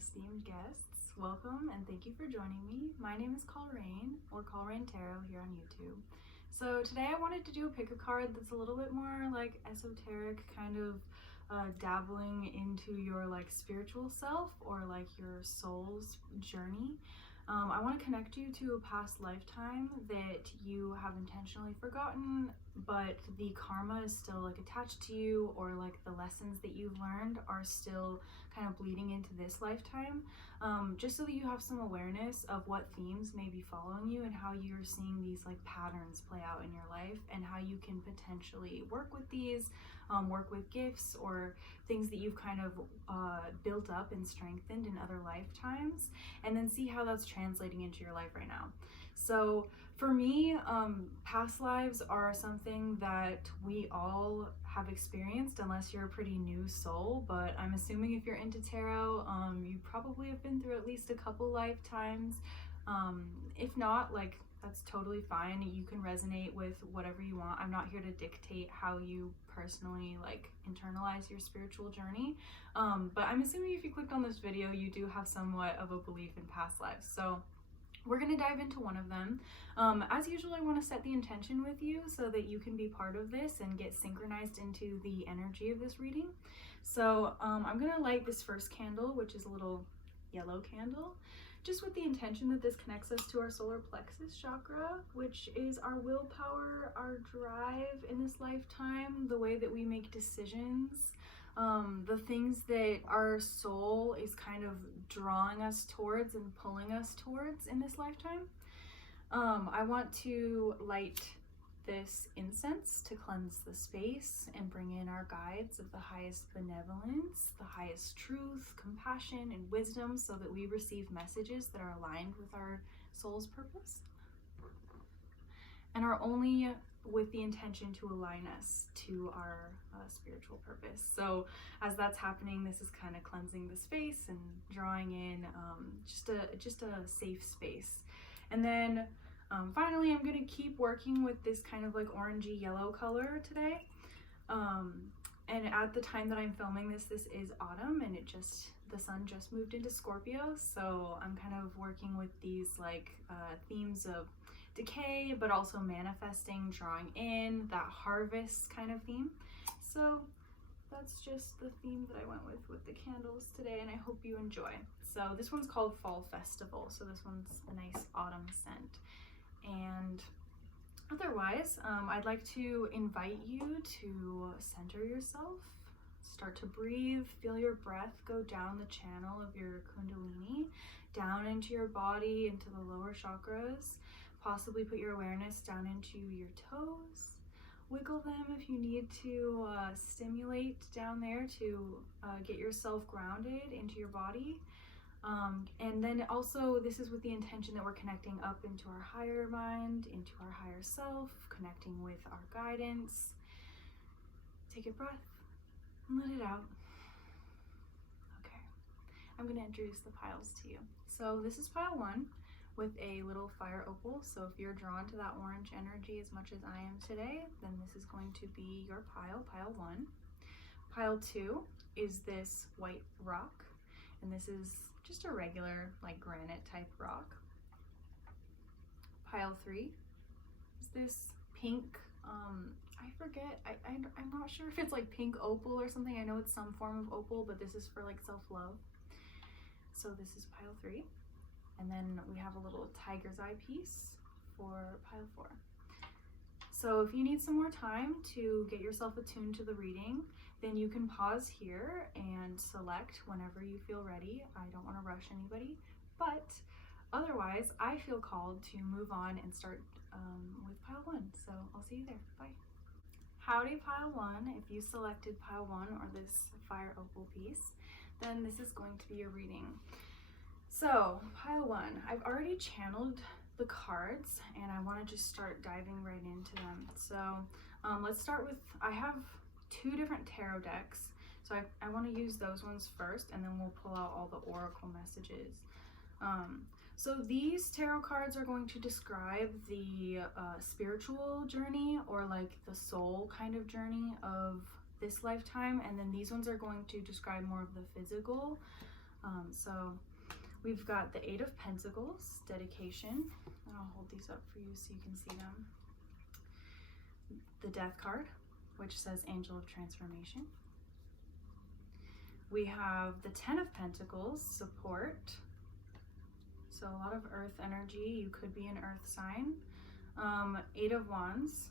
esteemed guests. Welcome and thank you for joining me. My name is Colrain, or Colrain Tarot here on YouTube. So today I wanted to do a pick a card that's a little bit more like esoteric, kind of dabbling into your like spiritual self or like your soul's journey. I want to connect you to a past lifetime that you have intentionally forgotten, but the karma is still like attached to you, or like the lessons that you've learned are still kind of bleeding into this lifetime, just so that you have some awareness of what themes may be following you and how you're seeing these like patterns play out in your life, and how you can potentially work with these, work with gifts or things that you've kind of built up and strengthened in other lifetimes, and then see how that's translating into your life right now. So for me, past lives are something that we all have experienced, unless you're a pretty new soul. But I'm assuming if you're into tarot, you probably have been through at least a couple lifetimes. If not, like, that's totally fine. You can resonate with whatever you want. I'm not here to dictate how you personally like internalize your spiritual journey. But I'm assuming if you clicked on this video, you do have somewhat of a belief in past lives. So we're going to dive into one of them. As usual, I want to set the intention with you so that you can be part of this and get synchronized into the energy of this reading. So I'm going to light this first candle, which is a little yellow candle, just with the intention that this connects us to our solar plexus chakra, which is our willpower, our drive in this lifetime, the way that we make decisions, the things that our soul is kind of drawing us towards and pulling us towards in this lifetime. I want to light this incense to cleanse the space and bring in our guides of the highest benevolence, the highest truth, compassion, and wisdom, so that we receive messages that are aligned with our soul's purpose and are only with the intention to align us to our spiritual purpose. So as that's happening, this is kind of cleansing the space and drawing in just a safe space. And then finally, I'm going to keep working with this kind of like orangey yellow color today. And at the time that I'm filming this is autumn, and the sun just moved into Scorpio. So I'm kind of working with these like themes of decay, but also manifesting, drawing in that harvest kind of theme. So that's just the theme that I went with the candles today, and I hope you enjoy. So this one's called Fall Festival, so this one's a nice autumn scent. And otherwise, I'd like to invite you to center yourself, start to breathe, feel your breath go down the channel of your kundalini, down into your body, into the lower chakras. Possibly put your awareness down into your toes. Wiggle them if you need to stimulate down there to get yourself grounded into your body. And then also, this is with the intention that we're connecting up into our higher mind, into our higher self, connecting with our guidance. Take a breath and let it out. Okay, I'm going to introduce the piles to you. So this is pile 1. With a little fire opal. So if you're drawn to that orange energy as much as I am today, then this is going to be your pile 1. Pile 2 is this white rock, and this is just a regular like granite type rock. Pile 3 is this pink, I forget, I'm not sure if it's like pink opal or something. I know it's some form of opal, but this is for like self-love. So this is pile 3. And then we have a little tiger's eye piece for pile 4. So if you need some more time to get yourself attuned to the reading, then you can pause here and select whenever you feel ready. I don't want to rush anybody, but otherwise I feel called to move on and start with pile 1. So I'll see you there. Bye. Howdy pile 1. If you selected pile 1 or this fire opal piece, then this is going to be your reading. So, pile 1, I've already channeled the cards, and I want to just start diving right into them. So, let's start with, I have 2 different tarot decks, so I want to use those ones first, and then we'll pull out all the oracle messages. So these tarot cards are going to describe the spiritual journey, or like the soul kind of journey of this lifetime, and then these ones are going to describe more of the physical So we've got the Eight of Pentacles, dedication, and I'll hold these up for you so you can see them. The Death card, which says Angel of Transformation. We have the Ten of Pentacles, support. So a lot of earth energy. You could be an earth sign. Eight of Wands.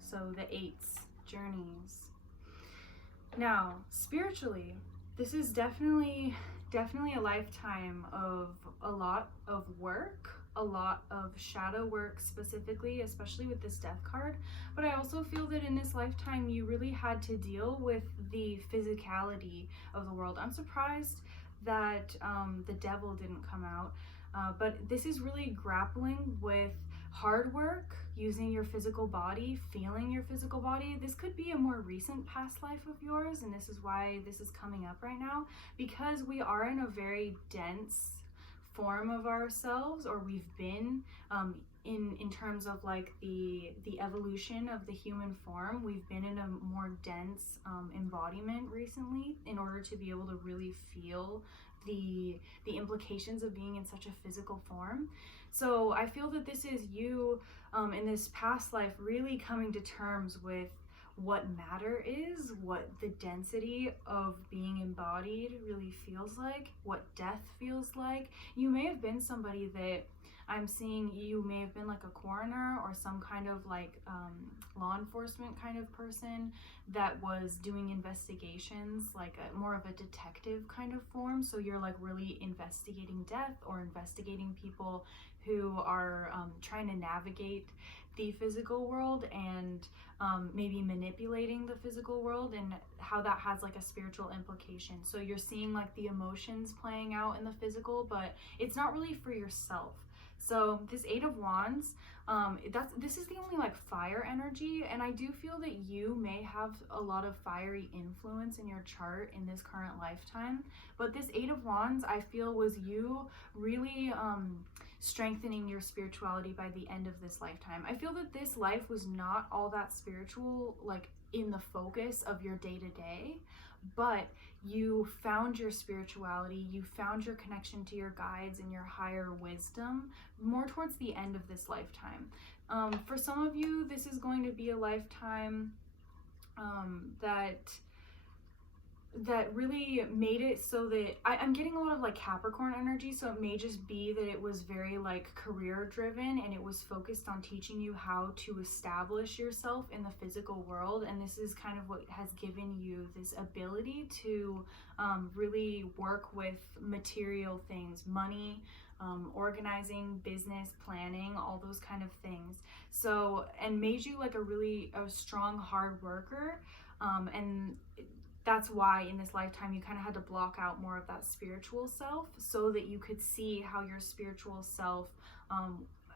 So the eights, journeys. Now, spiritually, this is definitely a lifetime of a lot of work, a lot of shadow work specifically, especially with this Death card. But I also feel that in this lifetime, you really had to deal with the physicality of the world. I'm surprised that the devil didn't come out, but this is really grappling with hard work, using your physical body, feeling your physical body. This could be a more recent past life of yours, and this is why this is coming up right now, because we are in a very dense form of ourselves, or we've been in terms of like the evolution of the human form. We've been in a more dense embodiment recently in order to be able to really feel the implications of being in such a physical form. So I feel that this is you in this past life really coming to terms with what matter is, what the density of being embodied really feels like, what death feels like. You may have been somebody that I'm seeing, you may have been like a coroner or some kind of like law enforcement kind of person that was doing investigations, like more of a detective kind of form. So you're like really investigating death or investigating people who are trying to navigate the physical world and maybe manipulating the physical world, and how that has like a spiritual implication. So you're seeing like the emotions playing out in the physical, but it's not really for yourself. So this Eight of Wands, this is the only like fire energy, and I do feel that you may have a lot of fiery influence in your chart in this current lifetime. But this Eight of Wands, I feel, was you really strengthening your spirituality by the end of this lifetime. I feel that this life was not all that spiritual, like in the focus of your day-to-day, but you found your spirituality, you found your connection to your guides and your higher wisdom more towards the end of this lifetime. For some of you, this is going to be a lifetime that really made it so that I'm getting a lot of like Capricorn energy, so it may just be that it was very like career driven, and it was focused on teaching you how to establish yourself in the physical world. And this is kind of what has given you this ability to really work with material things, money, organizing, business, planning, all those kind of things. So, and made you like a strong hard worker, and that's why in this lifetime you kind of had to block out more of that spiritual self so that you could see how your spiritual self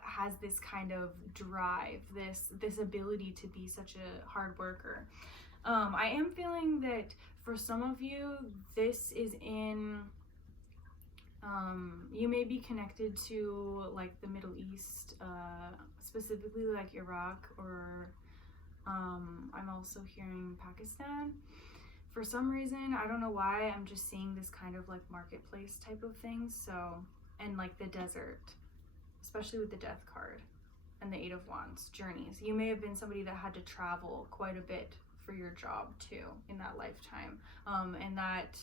has this kind of drive, this ability to be such a hard worker. I am feeling that for some of you, this is in, you may be connected to like the Middle East, specifically like Iraq, or I'm also hearing Pakistan. For some reason, I don't know why, I'm just seeing this kind of like marketplace type of thing. So, and like the desert, especially with the Death card and the Eight of Wands, journeys. You may have been somebody that had to travel quite a bit for your job too in that lifetime. And that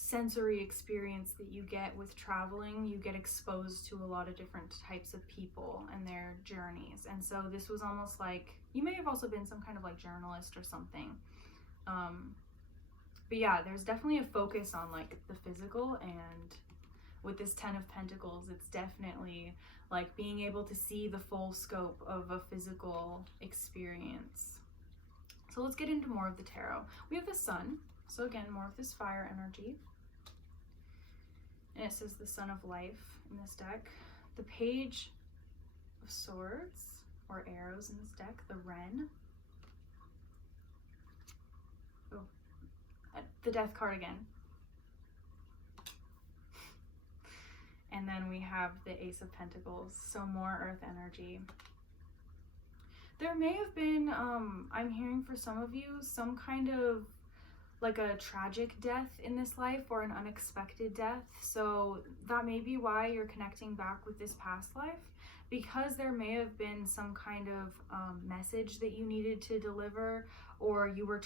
sensory experience that you get with traveling, you get exposed to a lot of different types of people and their journeys. And so this was almost like, you may have also been some kind of like journalist or something. But yeah, there's definitely a focus on like the physical, and with this Ten of Pentacles, it's definitely like being able to see the full scope of a physical experience. So let's get into more of the tarot. We have the Sun. So again, more of this fire energy. And it says the Sun of Life in this deck. The Page of Swords, or arrows in this deck. The Wren. Oh, the Death card again. And then we have the Ace of Pentacles, so more earth energy. There may have been, I'm hearing for some of you, some kind of like a tragic death in this life or an unexpected death. So that may be why you're connecting back with this past life, because there may have been some kind of message that you needed to deliver, or you were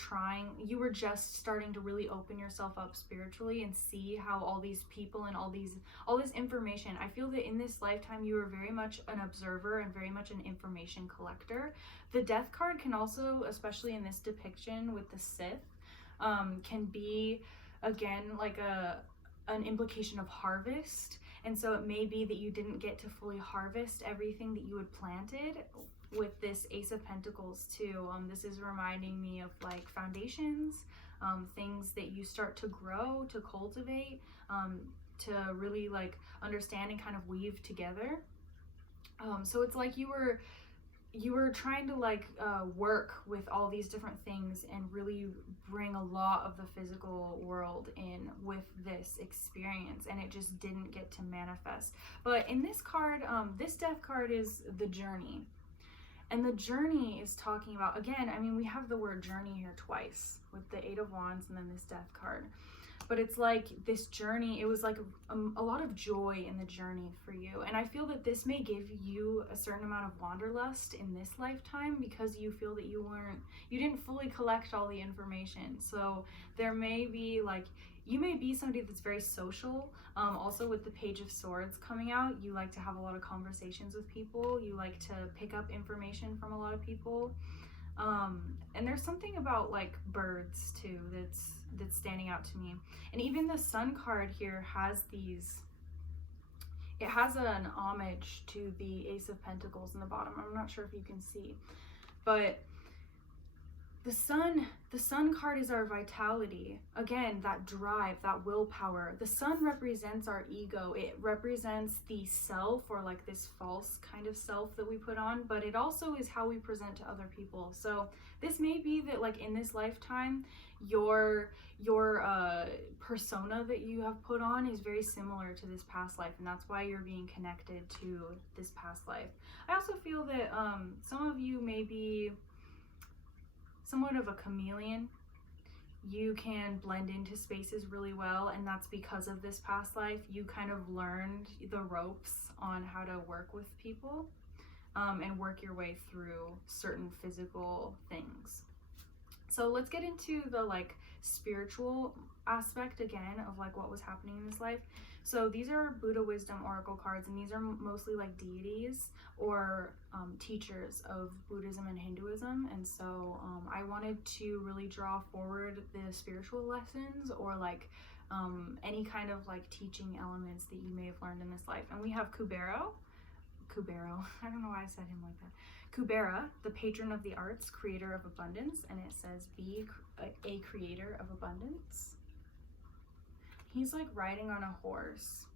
just starting to really open yourself up spiritually and see how all these people and all this information. I feel that in this lifetime you were very much an observer and very much an information collector. The death card can also, especially in this depiction with the Sith, can be again like an implication of harvest. And so it may be that you didn't get to fully harvest everything that you had planted with this Ace of Pentacles too. This is reminding me of like foundations, things that you start to grow, to cultivate, to really like understand and kind of weave together. So it's like you were trying to like work with all these different things and really bring a lot of the physical world in with this experience, and it just didn't get to manifest. But in this card, this death card is the journey. And the journey is talking about, again, I mean, we have the word journey here twice with the Eight of Wands and then this death card. But it's like this journey, it was like a lot of joy in the journey for you. And I feel that this may give you a certain amount of wanderlust in this lifetime, because you feel that you didn't fully collect all the information. So there may be like, you may be somebody that's very social. Also with the Page of Swords coming out, you like to have a lot of conversations with people. You like to pick up information from a lot of people. And there's something about like birds too that's standing out to me. And even the Sun card here has it has an homage to the Ace of Pentacles in the bottom. I'm not sure if you can see, but the sun card is our vitality. Again, that drive, that willpower. The sun represents our ego. It represents the self, or like this false kind of self that we put on, but it also is how we present to other people. So this may be that like in this lifetime, your persona that you have put on is very similar to this past life, and that's why you're being connected to this past life. I also feel that some of you may be somewhat of a chameleon. You can blend into spaces really well, and that's because of this past life. You kind of learned the ropes on how to work with people and work your way through certain physical things. So let's get into the like spiritual aspect again of like what was happening in this life. So these are Buddha Wisdom Oracle cards, and these are mostly like deities or teachers of Buddhism and Hinduism. And so I wanted to really draw forward the spiritual lessons, or like any kind of like teaching elements that you may have learned in this life. And we have Kubera, I don't know why I said him like that. Kubera, the patron of the arts, creator of abundance, and it says be a creator of abundance. He's like riding on a horse,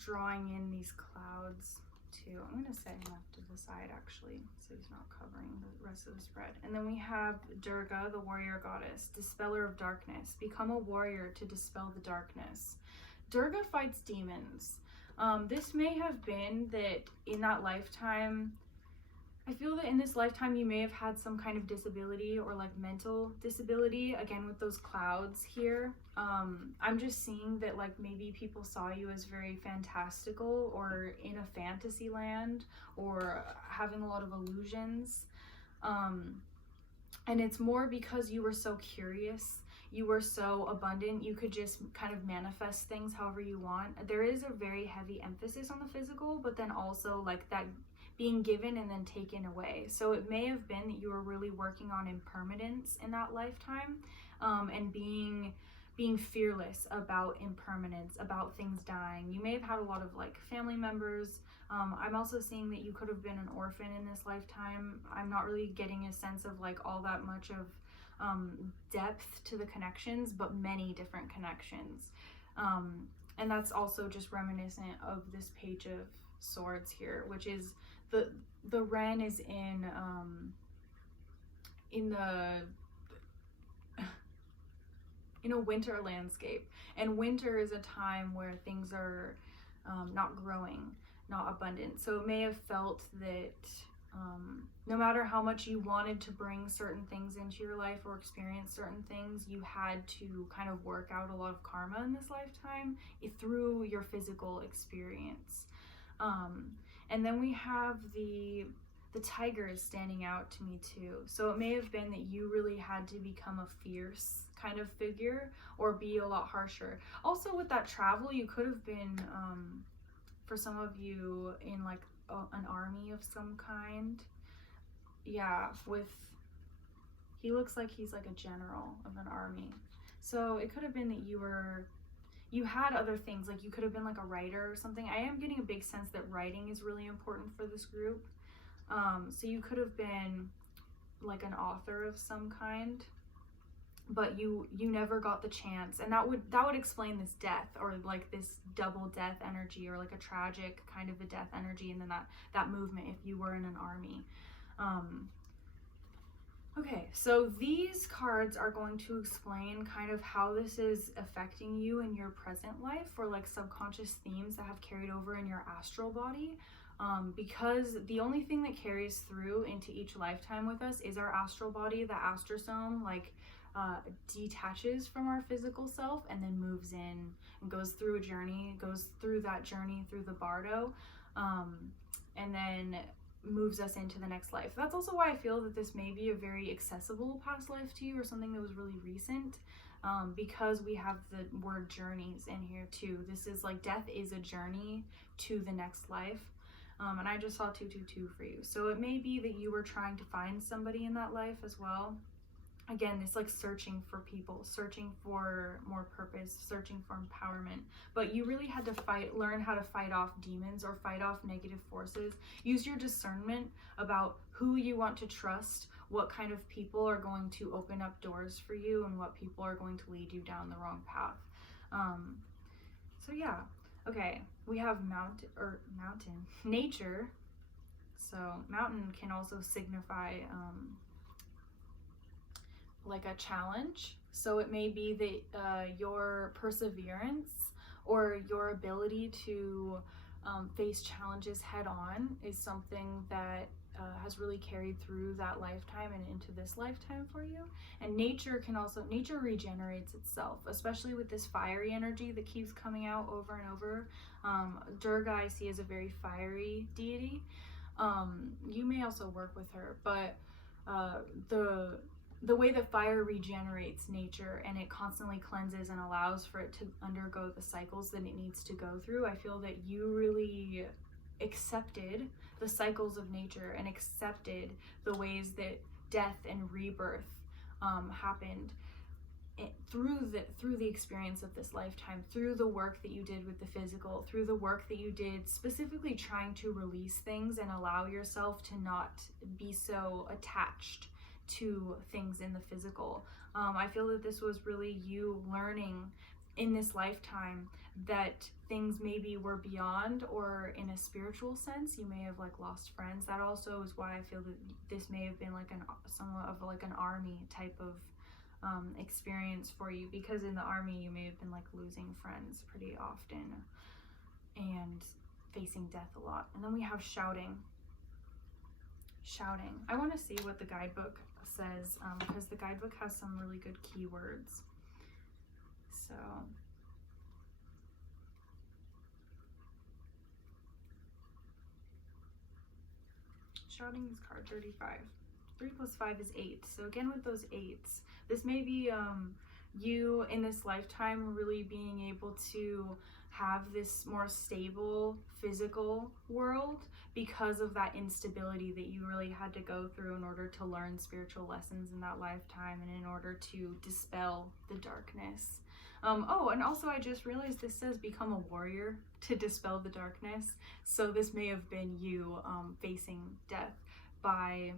drawing in these clouds too. I'm gonna set him off to the side actually, so he's not covering the rest of the spread. And then we have Durga, the warrior goddess, dispeller of darkness. Become a warrior to dispel the darkness. Durga fights demons. This may have been that in that lifetime, I feel that in this lifetime you may have had some kind of disability or like mental disability, again with those clouds here. I'm just seeing that like maybe people saw you as very fantastical or in a fantasy land or having a lot of illusions. And it's more because you were so curious, you were so abundant, you could just kind of manifest things however you want. There is a very heavy emphasis on the physical, but then also like that being given and then taken away. So it may have been that you were really working on impermanence in that lifetime, and being fearless about impermanence, about things dying. You may have had a lot of like family members. I'm also seeing that you could have been an orphan in this lifetime. I'm not really getting a sense of like all that much of depth to the connections, but many different connections. And that's also just reminiscent of this Page of Swords here, which is the Ren is in a winter landscape, and winter is a time where things are not growing, not abundant. So it may have felt that No matter how much you wanted to bring certain things into your life or experience certain things, you had to kind of work out a lot of karma in this lifetime through your physical experience. And then we have the tigers standing out to me too. So it may have been that you really had to become a fierce kind of figure or be a lot harsher. Also with that travel, you could have been, for some of you, in like an army of some kind. Yeah, he looks like he's like a general of an army. So it could have been that you had other things, like you could have been like a writer or something. I am getting a big sense that writing is really important for this group. So you could have been like an author of some kind, but you never got the chance, and that would explain this death, or like this double death energy, or like a tragic kind of a death energy, and then that movement if you were in an army. Okay, so these cards are going to explain kind of how this is affecting you in your present life, or like subconscious themes that have carried over in your astral body. Because the only thing that carries through into each lifetime with us is our astral body. The astrosome detaches from our physical self and then moves in and goes through a journey, goes through that journey through the bardo, and then moves us into the next life. That's also why I feel that this may be a very accessible past life to you, or something that was really recent, because we have the word journeys in here too. This is like, death is a journey to the next life. And I just saw 222 for you. So it may be that you were trying to find somebody in that life as well. Again, this like searching for people, searching for more purpose, searching for empowerment. But you really had to learn how to fight off demons or fight off negative forces. Use your discernment about who you want to trust, what kind of people are going to open up doors for you, and what people are going to lead you down the wrong path. So yeah. Okay, we have nature. So mountain can also signify like a challenge. So it may be that your perseverance or your ability to face challenges head on is something that has really carried through that lifetime and into this lifetime for you. And nature regenerates itself, especially with this fiery energy that keeps coming out over and over. Durga I see as a very fiery deity. You may also work with her, but the way that fire regenerates nature, and it constantly cleanses and allows for it to undergo the cycles that it needs to go through, I feel that you really accepted the cycles of nature and accepted the ways that death and rebirth happened through the experience of this lifetime, through the work that you did with the physical, through the work that you did specifically trying to release things and allow yourself to not be so attached to things in the physical. I feel that this was really you learning in this lifetime that things maybe were beyond, or in a spiritual sense, you may have like lost friends. That also is why I feel that this may have been like somewhat of like an army type of experience for you, because in the army you may have been like losing friends pretty often and facing death a lot. And then we have shouting. I want to see what the guidebook says, because the guidebook has some really good keywords. So shouting is card 35. 3 plus 5 is 8. So again, with those 8s, this may be you in this lifetime really being able to have this more stable physical world because of that instability that you really had to go through in order to learn spiritual lessons in that lifetime, and in order to dispel the darkness. Oh, and also I just realized this says become a warrior to dispel the darkness. So this may have been you facing death by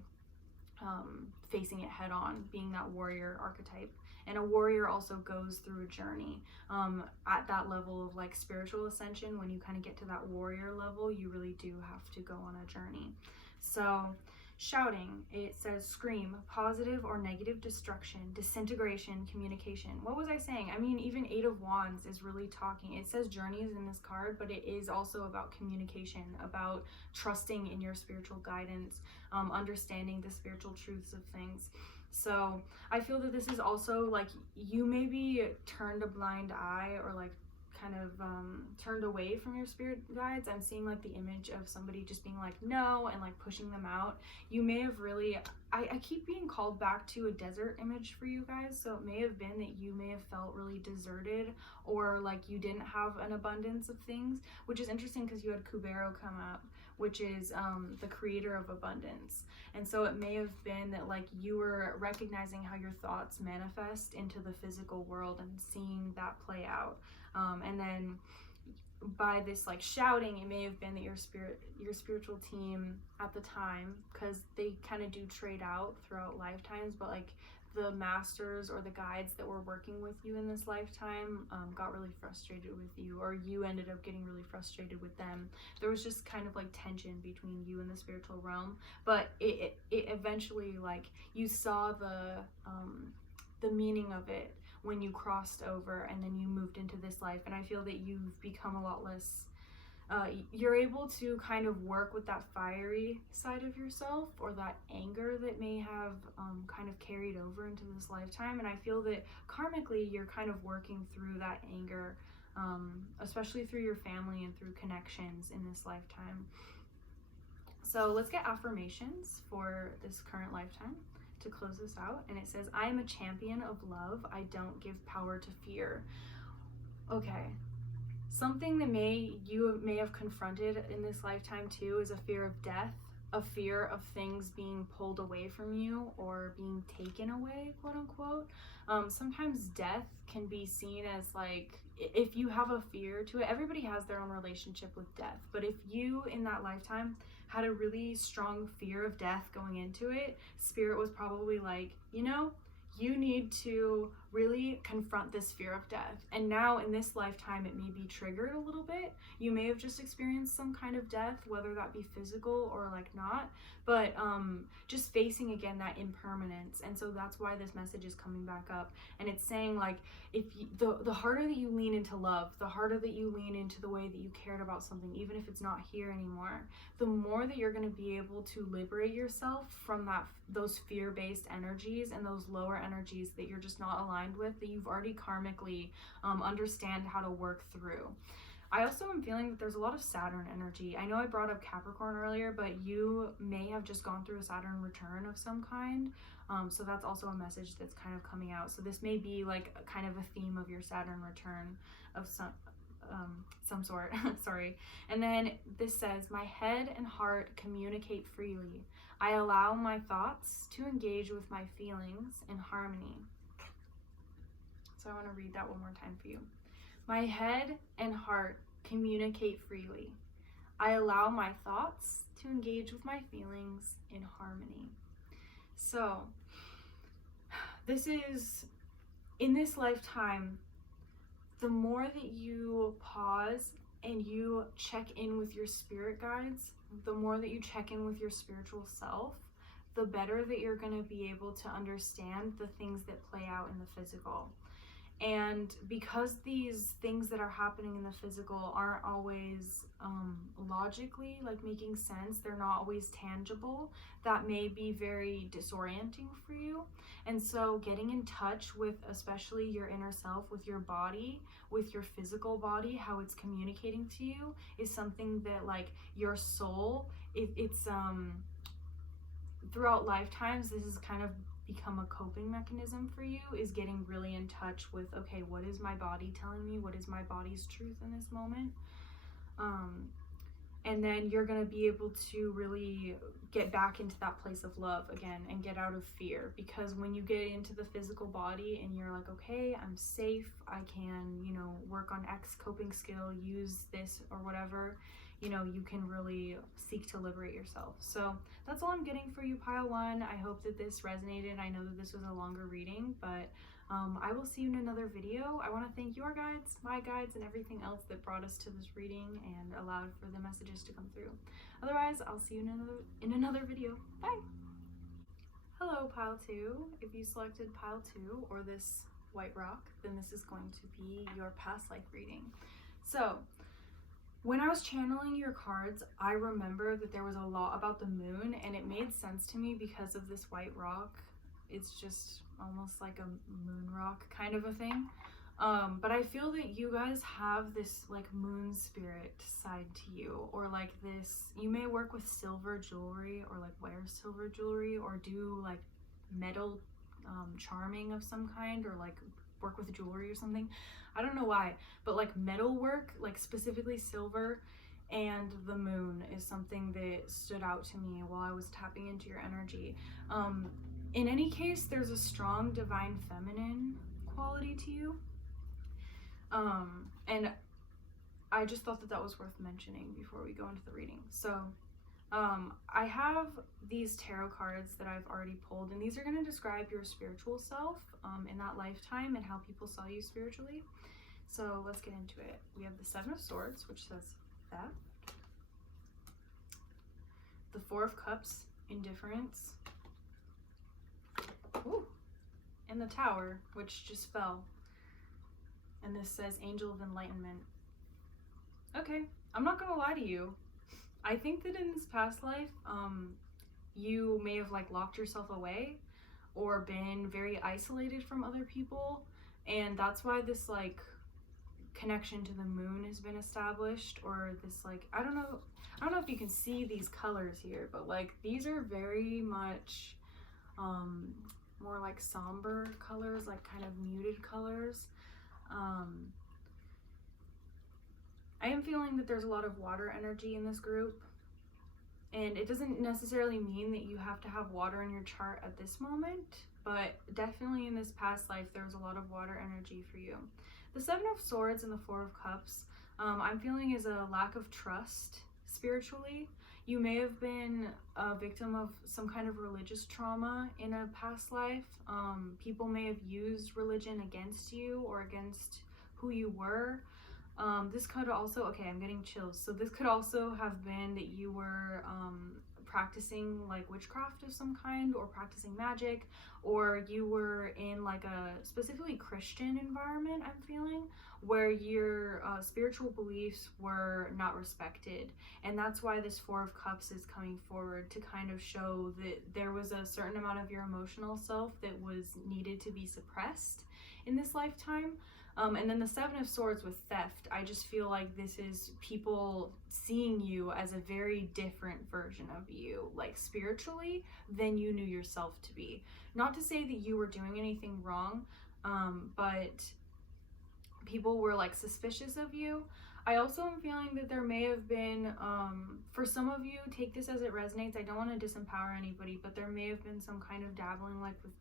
facing it head on, being that warrior archetype. And a warrior also goes through a journey at that level of like spiritual ascension. When you kind of get to that warrior level, you really do have to go on a journey. So Shouting, it says scream, positive or negative destruction, disintegration, communication. What was I saying? I mean, even Eight of Wands is really talking. It says journeys in this card, but it is also about communication, about trusting in your spiritual guidance, understanding the spiritual truths of things. So I feel that this is also like you maybe turned a blind eye or like kind of turned away from your spirit guides. I'm seeing like the image of somebody just being like no and like pushing them out. You may have really, I keep being called back to a desert image for you guys, so it may have been that you may have felt really deserted or like you didn't have an abundance of things, which is interesting because you had Kubero come up, which is the creator of abundance. And so it may have been that like you were recognizing how your thoughts manifest into the physical world and seeing that play out. And then by this like shouting, it may have been that your spiritual team at the time, because they kind of do trade out throughout lifetimes, but like the masters or the guides that were working with you in this lifetime got really frustrated with you, or you ended up getting really frustrated with them. There was just kind of like tension between you and the spiritual realm, but it eventually, like, you saw the meaning of it when you crossed over and then you moved into this life. And I feel that you've become a lot less you're able to kind of work with that fiery side of yourself, or that anger that may have kind of carried over into this lifetime. And I feel that karmically you're kind of working through that anger, especially through your family and through connections in this lifetime. So let's get affirmations for this current lifetime to close this out. And it says, I am a champion of love. I don't give power to fear. Okay. Something that you may have confronted in this lifetime too is a fear of death, a fear of things being pulled away from you or being taken away, quote unquote. Sometimes death can be seen as like, if you have a fear to it, everybody has their own relationship with death. But if you in that lifetime had a really strong fear of death going into it, spirit was probably like, you know, you need to really confront this fear of death. And now in this lifetime, it may be triggered a little bit. You may have just experienced some kind of death, whether that be physical or like not, but just facing again that impermanence. And so that's why this message is coming back up. And it's saying like, if you, the harder that you lean into love, the harder that you lean into the way that you cared about something, even if it's not here anymore, the more that you're going to be able to liberate yourself from those fear-based energies and those lower energies that you're just not aligned with, that you've already karmically understand how to work through. I also am feeling that there's a lot of Saturn energy. I know I brought up Capricorn earlier, but you may have just gone through a Saturn return of some kind. So that's also a message that's kind of coming out. So this may be like a kind of a theme of your Saturn return of some sort. Sorry. And then this says, my head and heart communicate freely. I allow my thoughts to engage with my feelings in harmony. So I want to read that one more time for you. My head and heart communicate freely. I allow my thoughts to engage with my feelings in harmony. So this is, in this lifetime, the more that you pause and you check in with your spirit guides, the more that you check in with your spiritual self, the better that you're going to be able to understand the things that play out in the physical. And because these things that are happening in the physical aren't always logically like making sense, they're not always tangible, that may be very disorienting for you. And so getting in touch with especially your inner self, with your body, with your physical body, how it's communicating to you, is something that like your soul, it's throughout lifetimes, this is kind of become a coping mechanism for you, is getting really in touch with, okay, what is my body telling me? What is my body's truth in this moment? And then you're going to be able to really get back into that place of love again and get out of fear. Because when you get into the physical body and you're like, okay, I'm safe, I can, work on X coping skill, use this or whatever, you can really seek to liberate yourself. So that's all I'm getting for you, pile one. I hope that this resonated. I know that this was a longer reading, but I will see you in another video. I want to thank your guides, my guides, and everything else that brought us to this reading and allowed for the messages to come through. Otherwise, I'll see you in another video. Bye! Hello, pile two. If you selected pile two or this white rock, then this is going to be your past life reading. So, when I was channeling your cards, I remember that there was a lot about the moon, and it made sense to me because of this white rock. It's just almost like a moon rock kind of a thing. But I feel that you guys have this like moon spirit side to you, or like this, you may work with silver jewelry or like wear silver jewelry or do like metal charming of some kind, or like work with jewelry or something. I don't know why, but like metal work, like specifically silver and the moon, is something that stood out to me while I was tapping into your energy. In any case, there's a strong divine feminine quality to you. And I just thought that that was worth mentioning before we go into the reading. So, I have these tarot cards that I've already pulled, and these are going to describe your spiritual self in that lifetime and how people saw you spiritually. So let's get into it. We have the Seven of Swords, which says theft. The Four of Cups, indifference. Ooh. And the Tower, which just fell. And this says Angel of Enlightenment. Okay, I'm not gonna lie to you. I think that in this past life, you may have like locked yourself away or been very isolated from other people, and that's why this like connection to the moon has been established, or this like, I don't know if you can see these colors here, but like these are very much more like somber colors, like kind of muted colors. I am feeling that there's a lot of water energy in this group, and it doesn't necessarily mean that you have to have water in your chart at this moment, but definitely in this past life there was a lot of water energy for you. The Seven of Swords and the Four of Cups, I'm feeling is a lack of trust spiritually. You may have been a victim of some kind of religious trauma in a past life. People may have used religion against you or against who you were. This could also, okay, I'm getting chills. So this could also have been that you were practicing like witchcraft of some kind, or practicing magic, or you were in like a specifically Christian environment, I'm feeling, where your spiritual beliefs were not respected. And that's why this Four of Cups is coming forward, to kind of show that there was a certain amount of your emotional self that was needed to be suppressed in this lifetime. And then the Seven of Swords with theft, I just feel like this is people seeing you as a very different version of you, like spiritually, than you knew yourself to be. Not to say that you were doing anything wrong, but people were like suspicious of you. I also am feeling that there may have been, for some of you, take this as it resonates, I don't want to disempower anybody, but there may have been some kind of dabbling like with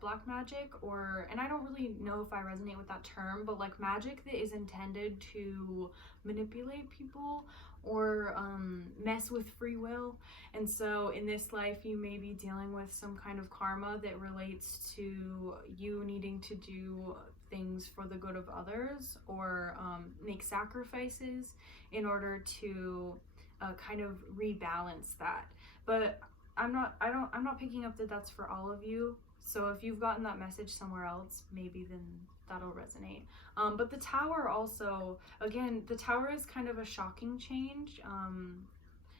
black magic, or, and I don't really know if I resonate with that term, but like magic that is intended to manipulate people or mess with free will. And so in this life you may be dealing with some kind of karma that relates to you needing to do things for the good of others, or make sacrifices in order to kind of rebalance that. But I'm not picking up that that's for all of you. So if you've gotten that message somewhere else, maybe then that'll resonate. But the Tower also, again, the Tower is kind of a shocking change.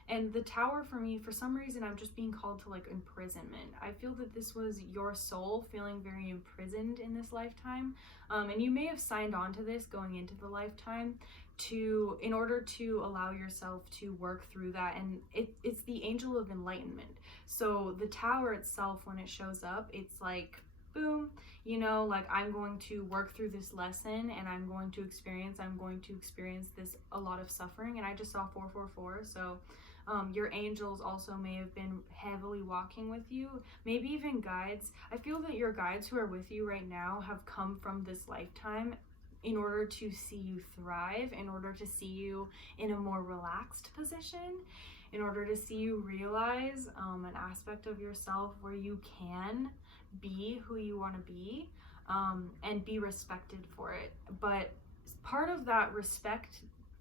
And the Tower for me, for some reason, I'm just being called to like imprisonment. I feel that this was your soul feeling very imprisoned in this lifetime. And you may have signed on to this going into the lifetime in order to allow yourself to work through that. And it's the Angel of Enlightenment. So the Tower itself, when it shows up, it's like, boom, you know, like I'm going to work through this lesson, and I'm going to experience this a lot of suffering. And I just saw 444, so your angels also may have been heavily walking with you, maybe even guides. I feel that your guides who are with you right now have come from this lifetime in order to see you thrive, in order to see you in a more relaxed position, in order to see you realize an aspect of yourself where you can be who you want to be, and be respected for it. But part of that respect,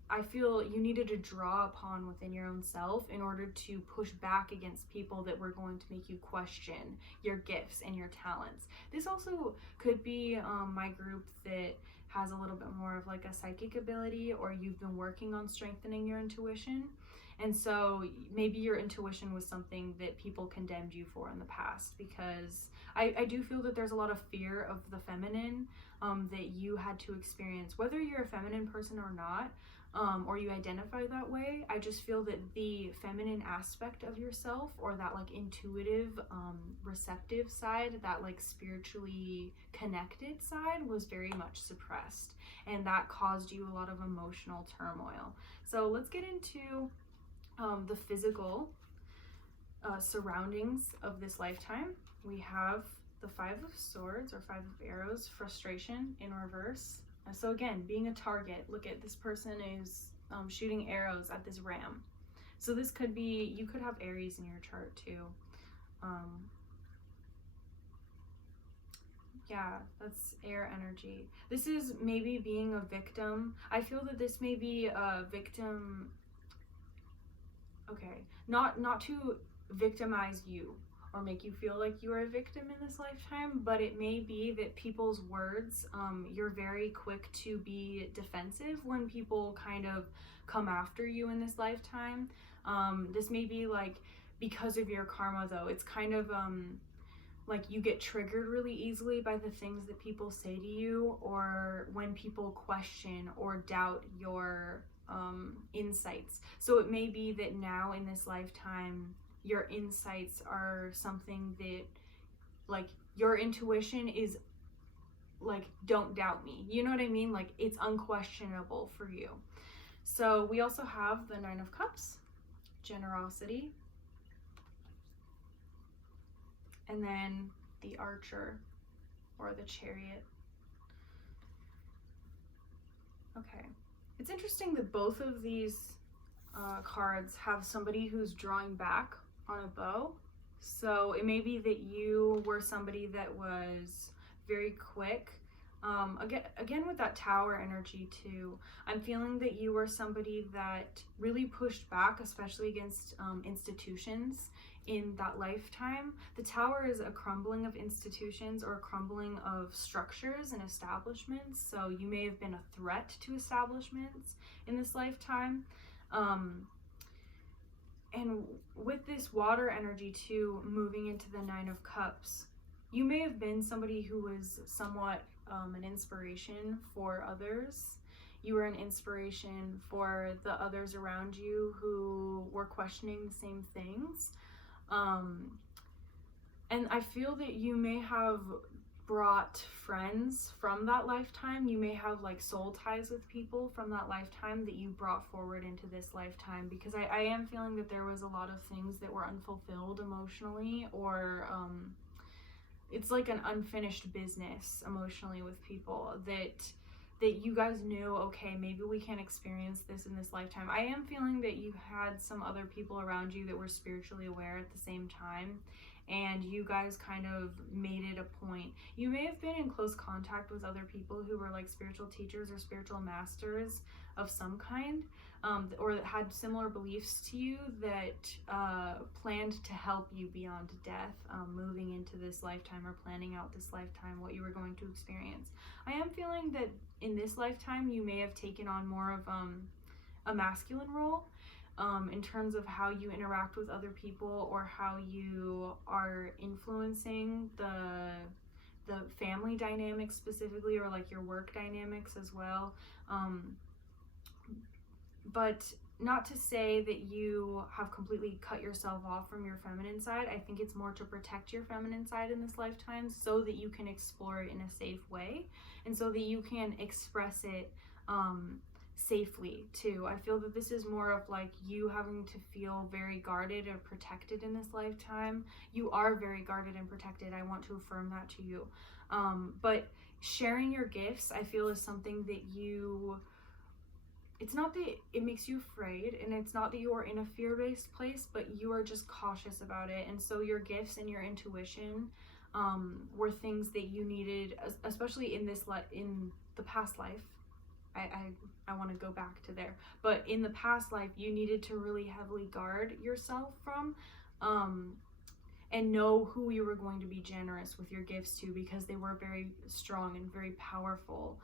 I feel you needed to draw upon within your own self in order to push back against people that were going to make you question your gifts and your talents. This also could be my group that has a little bit more of like a psychic ability, or you've been working on strengthening your intuition. And so maybe your intuition was something that people condemned you for in the past, because I do feel that there's a lot of fear of the feminine that you had to experience, whether you're a feminine person or not, or you identify that way. I just feel that the feminine aspect of yourself, or that like intuitive, receptive side, that like spiritually connected side, was very much suppressed, and that caused you a lot of emotional turmoil. So let's get into the physical surroundings of this lifetime. We have the 5 of Swords, or 5 of Arrows, frustration in reverse. So again, being a target. Look at this person is shooting arrows at this ram. So this could be, you could have Aries in your chart too. Yeah, that's air energy. This is maybe being a victim. I feel that this may be a victim. Okay, not to victimize you or make you feel like you are a victim in this lifetime, but it may be that people's words, you're very quick to be defensive when people kind of come after you in this lifetime. This may be like because of your karma though. It's kind of like you get triggered really easily by the things that people say to you, or when people question or doubt your insights. So it may be that now in this lifetime, your insights are something that, like, your intuition is like, don't doubt me. You know what I mean? Like, it's unquestionable for you. So we also have the 9 of Cups, generosity. And then the Archer, or the Chariot. Okay. It's interesting that both of these cards have somebody who's drawing back on a bow. So it may be that you were somebody that was very quick. Again, with that Tower energy too, I'm feeling that you were somebody that really pushed back, especially against institutions in that lifetime. The Tower is a crumbling of institutions, or a crumbling of structures and establishments. So you may have been a threat to establishments in this lifetime. And with this water energy too, moving into the 9 of Cups, you may have been somebody who was somewhat an inspiration for others. You were an inspiration for the others around you who were questioning the same things. And I feel that you may have brought friends from that lifetime. You may have like soul ties with people from that lifetime that you brought forward into this lifetime, because I am feeling that there was a lot of things that were unfulfilled emotionally, or it's like an unfinished business emotionally with people that you guys knew, okay, maybe we can't experience this in this lifetime. I am feeling that you had some other people around you that were spiritually aware at the same time, and you guys kind of made it a point. You may have been in close contact with other people who were like spiritual teachers or spiritual masters of some kind, or that had similar beliefs to you, that planned to help you beyond death, moving into this lifetime, or planning out this lifetime, what you were going to experience. I am feeling that in this lifetime you may have taken on more of a masculine role, in terms of how you interact with other people, or how you are influencing the family dynamics specifically, or like your work dynamics as well. But not to say that you have completely cut yourself off from your feminine side. I think it's more to protect your feminine side in this lifetime, so that you can explore it in a safe way, and so that you can express it safely too. I feel that this is more of like you having to feel very guarded or protected in this lifetime. You are very guarded and protected. I want to affirm that to you. But sharing your gifts, I feel, is something that it's not that it makes you afraid, and it's not that you are in a fear-based place, but you are just cautious about it. And so your gifts and your intuition were things that you needed, especially in in the past life. I want to go back to there, but in the past life, you needed to really heavily guard yourself from, and know who you were going to be generous with your gifts to, because they were very strong and very powerful,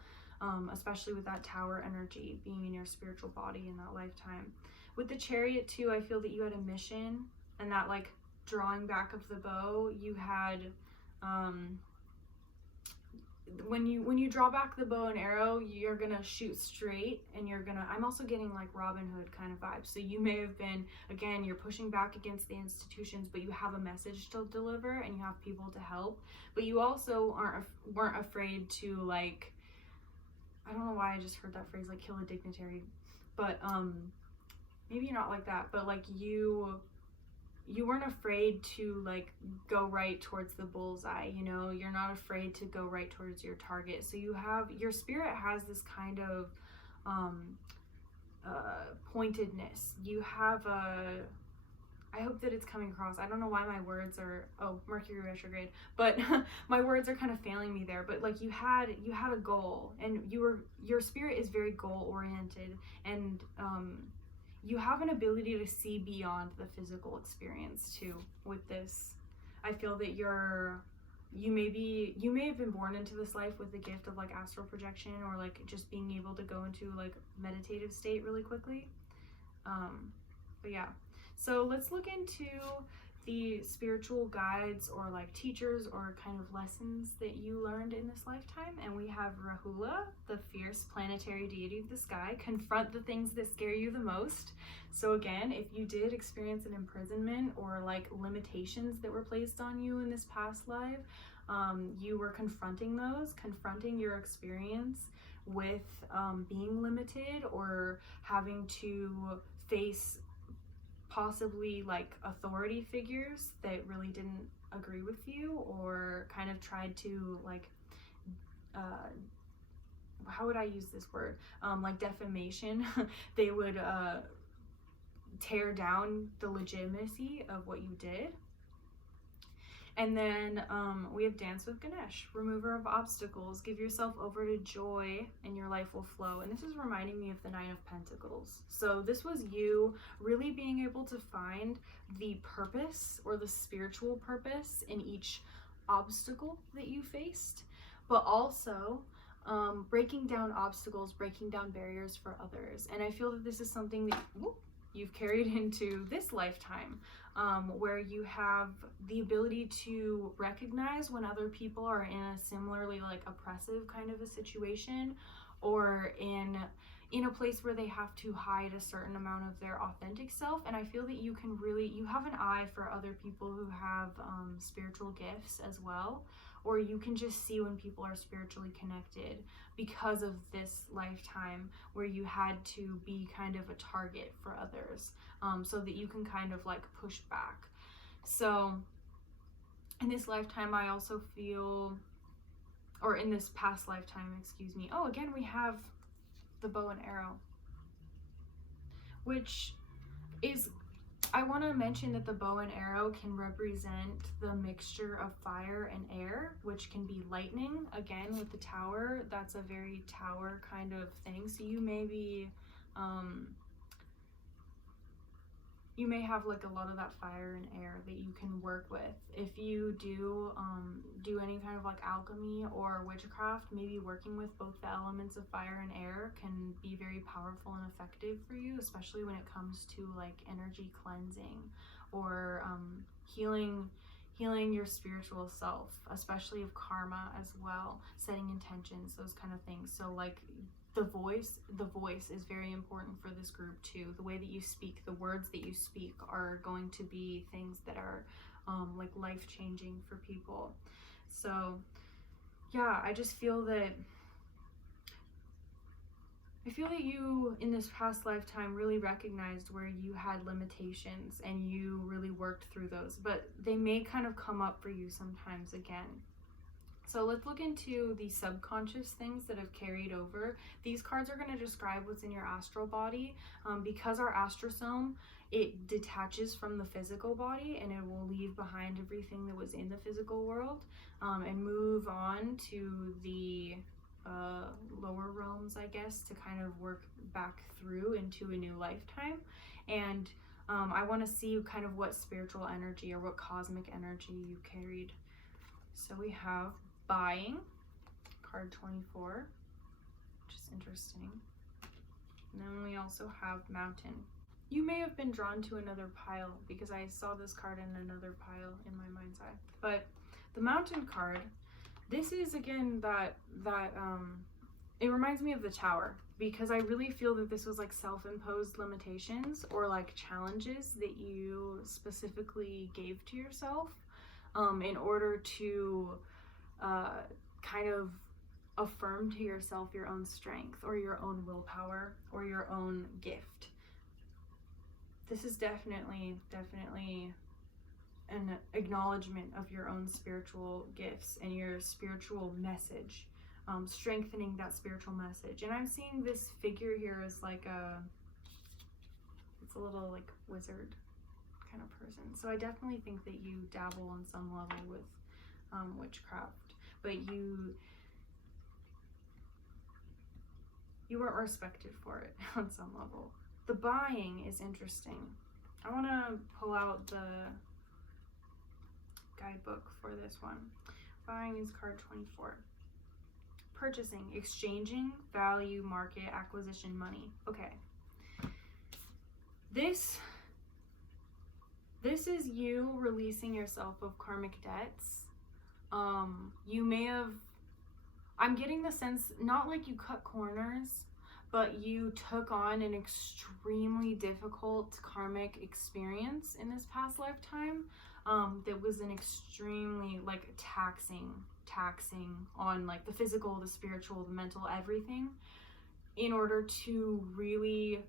especially with that tower energy being in your spiritual body in that lifetime. With the Chariot too, I feel that you had a mission, and that like drawing back of the bow, you had when you draw back the bow and arrow, you're gonna shoot straight, and I'm also getting like Robin Hood kind of vibes. So you may have been, again, you're pushing back against the institutions, but you have a message to deliver and you have people to help. But you also weren't afraid to, like, I don't know why I just heard that phrase, like kill a dignitary, but maybe not like that, but like you weren't afraid to like go right towards the bullseye, you know. You're not afraid to go right towards your target. So your spirit has this kind of pointedness. You have I hope that it's coming across. I don't know why my words are, Mercury retrograde, but my words are kind of failing me there. But like you had a goal, and your spirit is very goal oriented, and you have an ability to see beyond the physical experience too with this. I feel that you may have been born into this life with the gift of like astral projection, or like just being able to go into like meditative state really quickly. But yeah, so let's look into the spiritual guides or like teachers or kind of lessons that you learned in this lifetime. And we have Rahula, the fierce planetary deity of the sky. Confront the things that scare you the most. So again, if you did experience an imprisonment or like limitations that were placed on you in this past life, you were confronting your experience with being limited, or having to face possibly like authority figures that really didn't agree with you, or kind of tried to like how would I use this word, like defamation. They would tear down the legitimacy of what you did. And then we have Dance with Ganesh, remover of obstacles. Give yourself over to joy and your life will flow. And this is reminding me of the Nine of Pentacles. So this was you really being able to find the purpose or the spiritual purpose in each obstacle that you faced, but also breaking down obstacles, breaking down barriers for others. And I feel that this is something that you've carried into this lifetime, where you have the ability to recognize when other people are in a similarly like oppressive kind of a situation, or in a place where they have to hide a certain amount of their authentic self. And I feel that you have an eye for other people who have spiritual gifts as well, or you can just see when people are spiritually connected because of this lifetime where you had to be kind of a target for others, so that you can kind of like push back. So in this lifetime, I also feel, or in this past lifetime, excuse me. Oh, again, we have the bow and arrow, which is, I want to mention that the bow and arrow can represent the mixture of fire and air, which can be lightning. Again, with the tower, that's a very tower kind of thing. So you may be, you may have like a lot of that fire and air that you can work with. If you do any kind of like alchemy or witchcraft, maybe working with both the elements of fire and air can be very powerful and effective for you, especially when it comes to like energy cleansing or healing your spiritual self, especially of karma as well, setting intentions, those kind of things. So like the voice is very important for this group too. The way that you speak, the words that you speak are going to be things that are like life-changing for people. So yeah, I just feel that I feel that you in this past lifetime really recognized where you had limitations and you really worked through those, but they may kind of come up for you sometimes again. So let's look into the subconscious things that have carried over. These cards are going to describe what's in your astral body. Because our astrosome, it detaches from the physical body and it will leave behind everything that was in the physical world and move on to the lower realms, I guess, to kind of work back through into a new lifetime. And I want to see kind of what spiritual energy or what cosmic energy you carried. So we have buying, card 24, which is interesting. And then we also have mountain. You may have been drawn to another pile because I saw this card in another pile in my mind's eye. But the mountain card, this is again that it reminds me of the Tower, because I really feel that this was like self-imposed limitations or like challenges that you specifically gave to yourself in order to kind of affirm to yourself your own strength or your own willpower or your own gift. This is definitely an acknowledgement of your own spiritual gifts and your spiritual message, strengthening that spiritual message. And I'm seeing this figure here as like it's a little like wizard kind of person. So I definitely think that you dabble on some level with witchcraft, but you weren't respected for it on some level. The buying is interesting. I want to pull out the guidebook for this one. Buying is card 24. Purchasing, exchanging, value, market, acquisition, money. Okay. This is you releasing yourself of karmic debts. You may have, I'm getting the sense, not like you cut corners, but you took on an extremely difficult karmic experience in this past lifetime that was an extremely like taxing on like the physical, the spiritual, the mental, everything, in order to really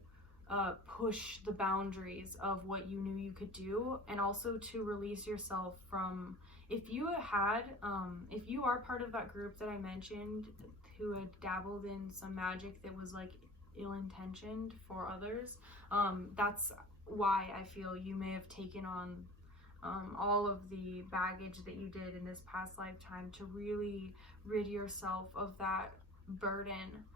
push the boundaries of what you knew you could do, and also to release yourself from, if you are part of that group that I mentioned who had dabbled in some magic that was like ill-intentioned for others, that's why I feel you may have taken on all of the baggage that you did in this past lifetime to really rid yourself of that burden,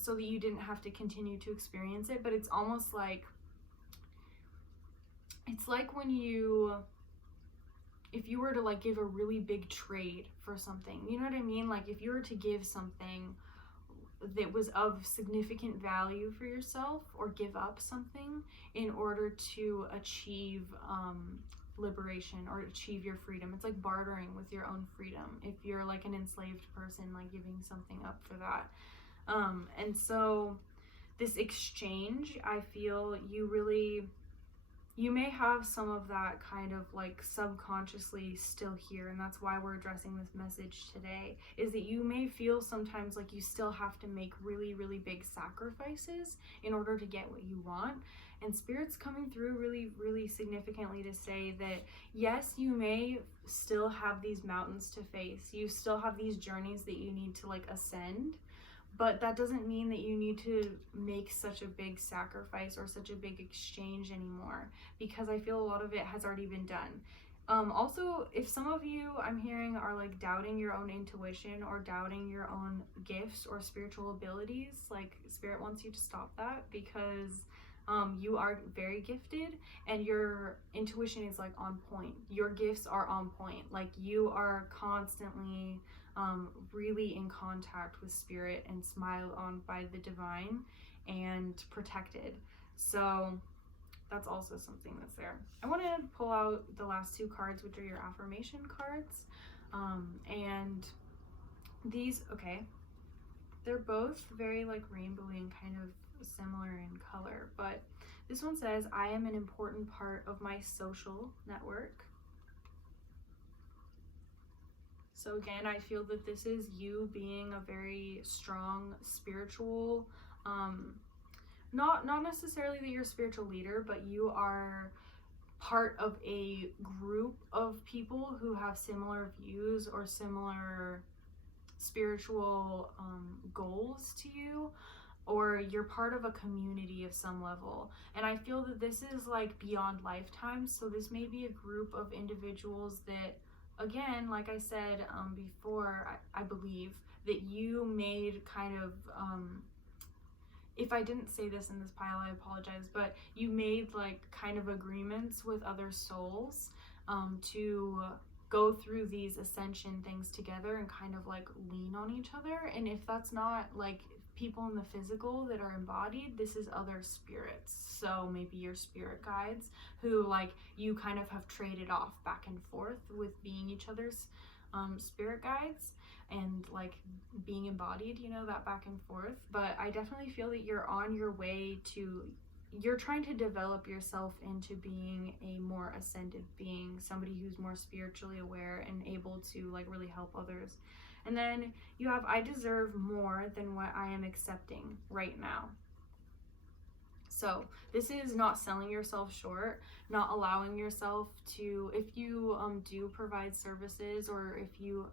so that you didn't have to continue to experience it. But it's almost like, it's like when if you were to like give a really big trade for something, you know what I mean? Like if you were to give something that was of significant value for yourself, or give up something in order to achieve liberation or achieve your freedom. It's like bartering with your own freedom if you're like an enslaved person, like giving something up for that. And so this exchange, I feel you may have some of that kind of like subconsciously still here, and that's why we're addressing this message today, is that you may feel sometimes like you still have to make really, really big sacrifices in order to get what you want. And Spirit's coming through really, really significantly to say that yes, you may still have these mountains to face, you still have these journeys that you need to like ascend, but that doesn't mean that you need to make such a big sacrifice or such a big exchange anymore, because I feel a lot of it has already been done. Also, if some of you I'm hearing are like doubting your own intuition or doubting your own gifts or spiritual abilities, like Spirit wants you to stop that, because you are very gifted and your intuition is like on point. Your gifts are on point. Like you are constantly really in contact with Spirit and smiled on by the divine and protected. So that's also something that's there. I want to pull out the last two cards, which are your affirmation cards. And these, okay, they're both very like rainbowy and kind of similar in color, but this one says, I am an important part of my social network. So again, I feel that this is you being a very strong spiritual, not necessarily that you're a spiritual leader, but you are part of a group of people who have similar views or similar spiritual goals to you, or you're part of a community of some level. And I feel that this is like beyond lifetimes, so this may be a group of individuals that, again, like I said before, I believe that you made kind of if I didn't say this in this pile, I apologize, but you made like kind of agreements with other souls to go through these ascension things together and kind of like lean on each other. And if that's not like people in the physical that are embodied, this is other spirits. So maybe your spirit guides who like you kind of have traded off back and forth with being each other's spirit guides and like being embodied, you know, that back and forth. But I definitely feel that you're on your way to, you're trying to develop yourself into being a more ascended being, somebody who's more spiritually aware and able to like really help others. And then you have, I deserve more than what I am accepting right now. So this is not selling yourself short, not allowing yourself to, if you do provide services, or if you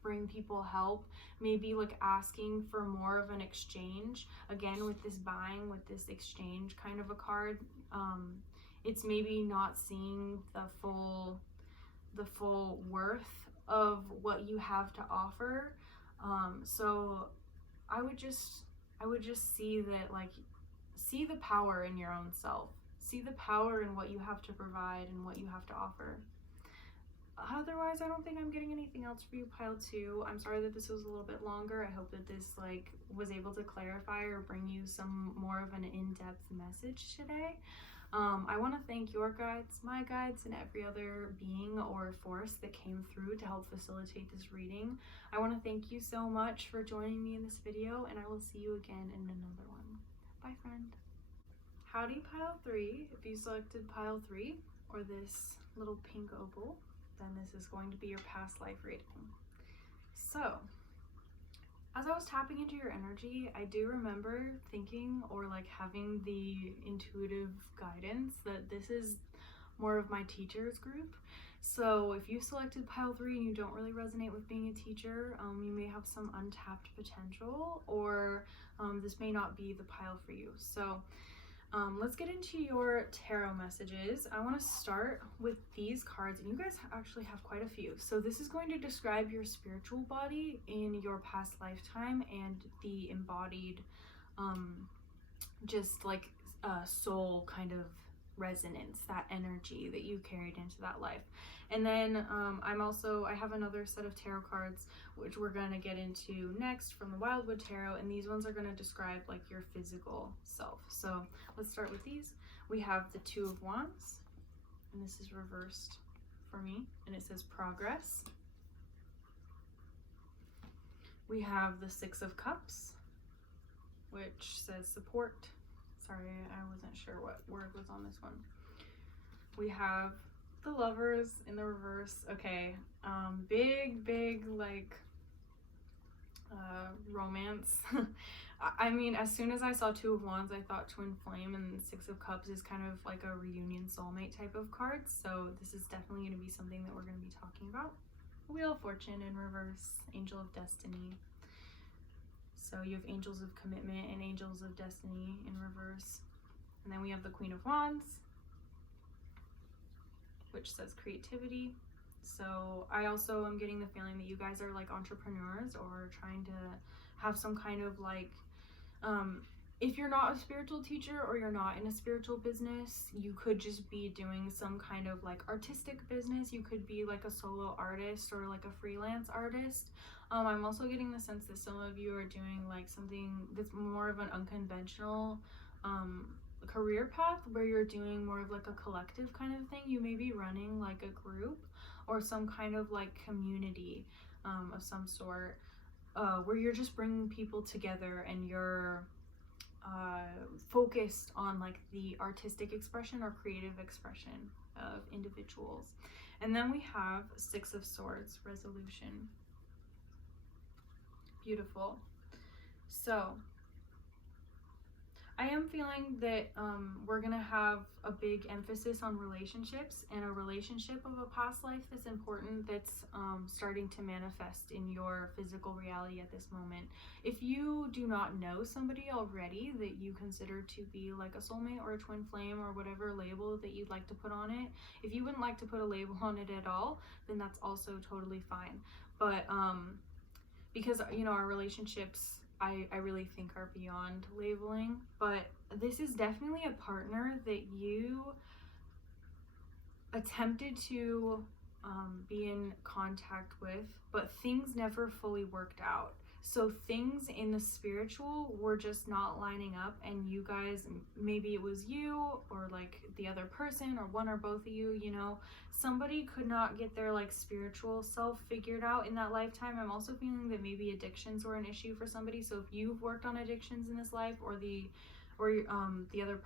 bring people help, maybe like asking for more of an exchange. Again, with this buying, with this exchange kind of a card, it's maybe not seeing the full worth of what you have to offer. So I would just see that, like, see the power in your own self, see the power in what you have to provide and what you have to offer. Otherwise, I don't think I'm getting anything else for you, pile 2. I'm sorry that this was a little bit longer. I hope that this like was able to clarify or bring you some more of an in-depth message today. I want to thank your guides, my guides, and every other being or force that came through to help facilitate this reading. I want to thank you so much for joining me in this video, and I will see you again in another one. Bye, friend. Howdy, pile 3. If you selected pile 3 or this little pink opal, then this is going to be your past life reading. So, as I was tapping into your energy, I do remember thinking or like having the intuitive guidance that this is more of my teacher's group. So if you selected pile 3 and you don't really resonate with being a teacher, you may have some untapped potential, or this may not be the pile for you. So let's get into your tarot messages. I want to start with these cards, and you guys actually have quite a few. So this is going to describe your spiritual body in your past lifetime and the embodied just like soul kind of resonance, that energy that you carried into that life. And then I have another set of tarot cards which we're going to get into next from the Wildwood Tarot, and these ones are going to describe like your physical self. So let's start with these. We have the 2 of Wands, and this is reversed for me, and it says progress. We have the 6 of Cups, which says support. Sorry, I wasn't sure what word was on this one. We have the Lovers in the reverse. Okay, big like romance. I mean, as soon as I saw 2 of Wands, I thought Twin Flame, and 6 of Cups is kind of like a reunion soulmate type of card. So this is definitely going to be something that we're going to be talking about. Wheel of Fortune in reverse, Angel of Destiny. So you have Angels of Commitment and Angels of Destiny in reverse. And then we have the Queen of Wands, which says creativity. So I also am getting the feeling that you guys are like entrepreneurs or trying to have some kind of like, if you're not a spiritual teacher or you're not in a spiritual business, you could just be doing some kind of like artistic business. You could be like a solo artist or like a freelance artist. I'm also getting the sense that some of you are doing like something that's more of an unconventional career path, where you're doing more of like a collective kind of thing. You may be running like a group or some kind of like community of some sort, where you're just bringing people together and you're focused on like the artistic expression or creative expression of individuals. And then we have Six of Swords, resolution. Beautiful. So I am feeling that we're going to have a big emphasis on relationships, and a relationship of a past life that's important, that's starting to manifest in your physical reality at this moment. If you do not know somebody already that you consider to be like a soulmate or a twin flame or whatever label that you'd like to put on it, if you wouldn't like to put a label on it at all, then that's also totally fine. But because, you know, our relationships, I really think are beyond labeling, but this is definitely a partner that you attempted to be in contact with, but things never fully worked out. So things in the spiritual were just not lining up, and you guys, maybe it was you or like the other person or one or both of you, you know, somebody could not get their like spiritual self figured out in that lifetime. I'm also feeling that maybe addictions were an issue for somebody. So if you've worked on addictions in this life, or the other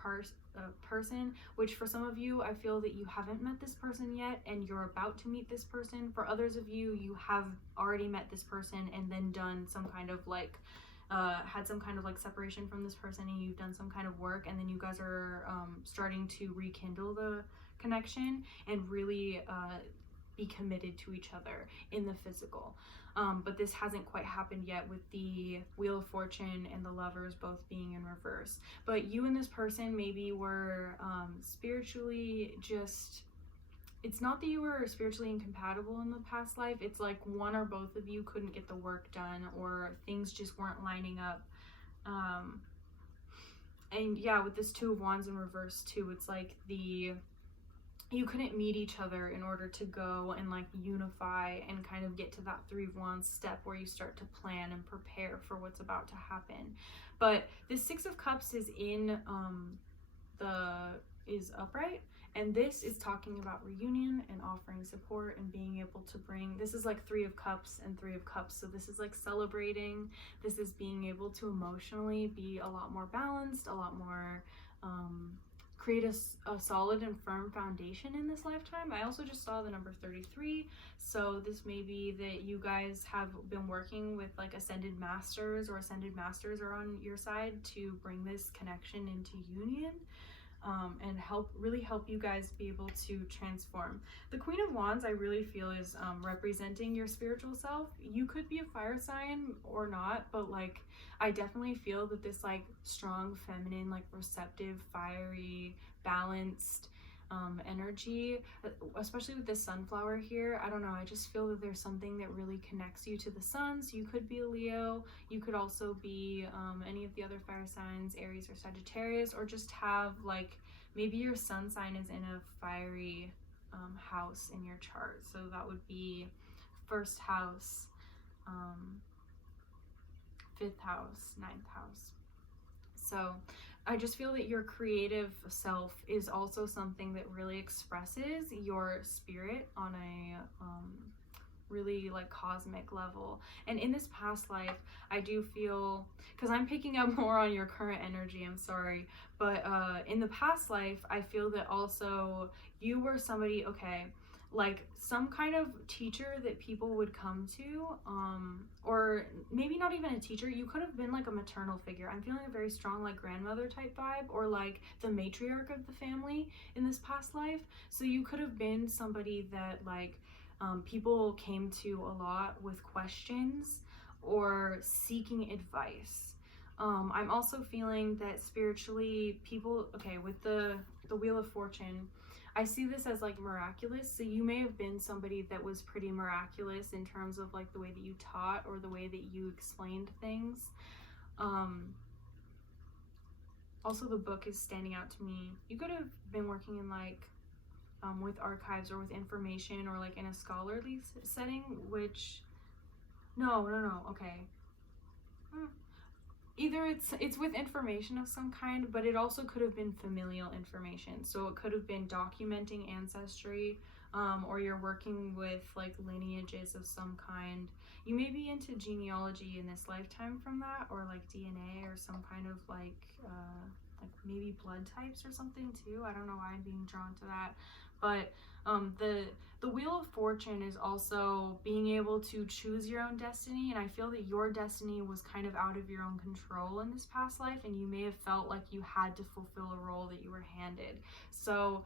person, which for some of you, I feel that you haven't met this person yet and you're about to meet this person. For others of you, you have already met this person and then done some kind of like had some kind of like separation from this person, and you've done some kind of work, and then you guys are starting to rekindle the connection and really be committed to each other in the physical. But this hasn't quite happened yet with the Wheel of Fortune and the Lovers both being in reverse. But you and this person maybe were spiritually just, it's not that you were spiritually incompatible in the past life, it's like one or both of you couldn't get the work done, or things just weren't lining up. And yeah, with this Two of Wands in reverse too, it's like you couldn't meet each other in order to go and like unify and kind of get to that Three of Wands step where you start to plan and prepare for what's about to happen. But the Six of Cups is in is upright, and this is talking about reunion and offering support and being able to bring, this is like Three of Cups and Three of Cups, so this is like celebrating, this is being able to emotionally be a lot more balanced, a lot more create a solid and firm foundation in this lifetime. I also just saw the number 33, so this may be that you guys have been working with like ascended masters, or ascended masters are on your side to bring this connection into union. And really help you guys be able to transform. The Queen of Wands, I really feel, is representing your spiritual self. You could be a fire sign or not, but like I definitely feel that this like strong feminine, like receptive, fiery, balanced energy, especially with this sunflower here, I don't know, I just feel that there's something that really connects you to the sun. So you could be a Leo, you could also be any of the other fire signs, Aries or Sagittarius, or just have like, maybe your sun sign is in a fiery house in your chart. So that would be first house, fifth house, ninth house. So I just feel that your creative self is also something that really expresses your spirit on a really like cosmic level. And in this past life, I do feel, because I'm picking up more on your current energy, I'm sorry, but in the past life, I feel that also you were somebody, okay, like some kind of teacher that people would come to, or maybe not even a teacher, you could have been like a maternal figure. I'm feeling a very strong like grandmother type vibe, or like the matriarch of the family in this past life. So you could have been somebody that like people came to a lot with questions or seeking advice. I'm also feeling that spiritually people, okay, with the Wheel of Fortune, I see this as like miraculous. So you may have been somebody that was pretty miraculous in terms of like the way that you taught or the way that you explained things. Also, the book is standing out to me. You could have been working in like with archives or with information, or like in a scholarly setting, which no, okay. Either it's with information of some kind, but it also could have been familial information. So it could have been documenting ancestry, or you're working with like lineages of some kind. You may be into genealogy in this lifetime from that, or like DNA, or some kind of like maybe blood types or something too. I don't know why I'm being drawn to that, but The Wheel of Fortune is also being able to choose your own destiny, and I feel that your destiny was kind of out of your own control in this past life, and you may have felt like you had to fulfill a role that you were handed. So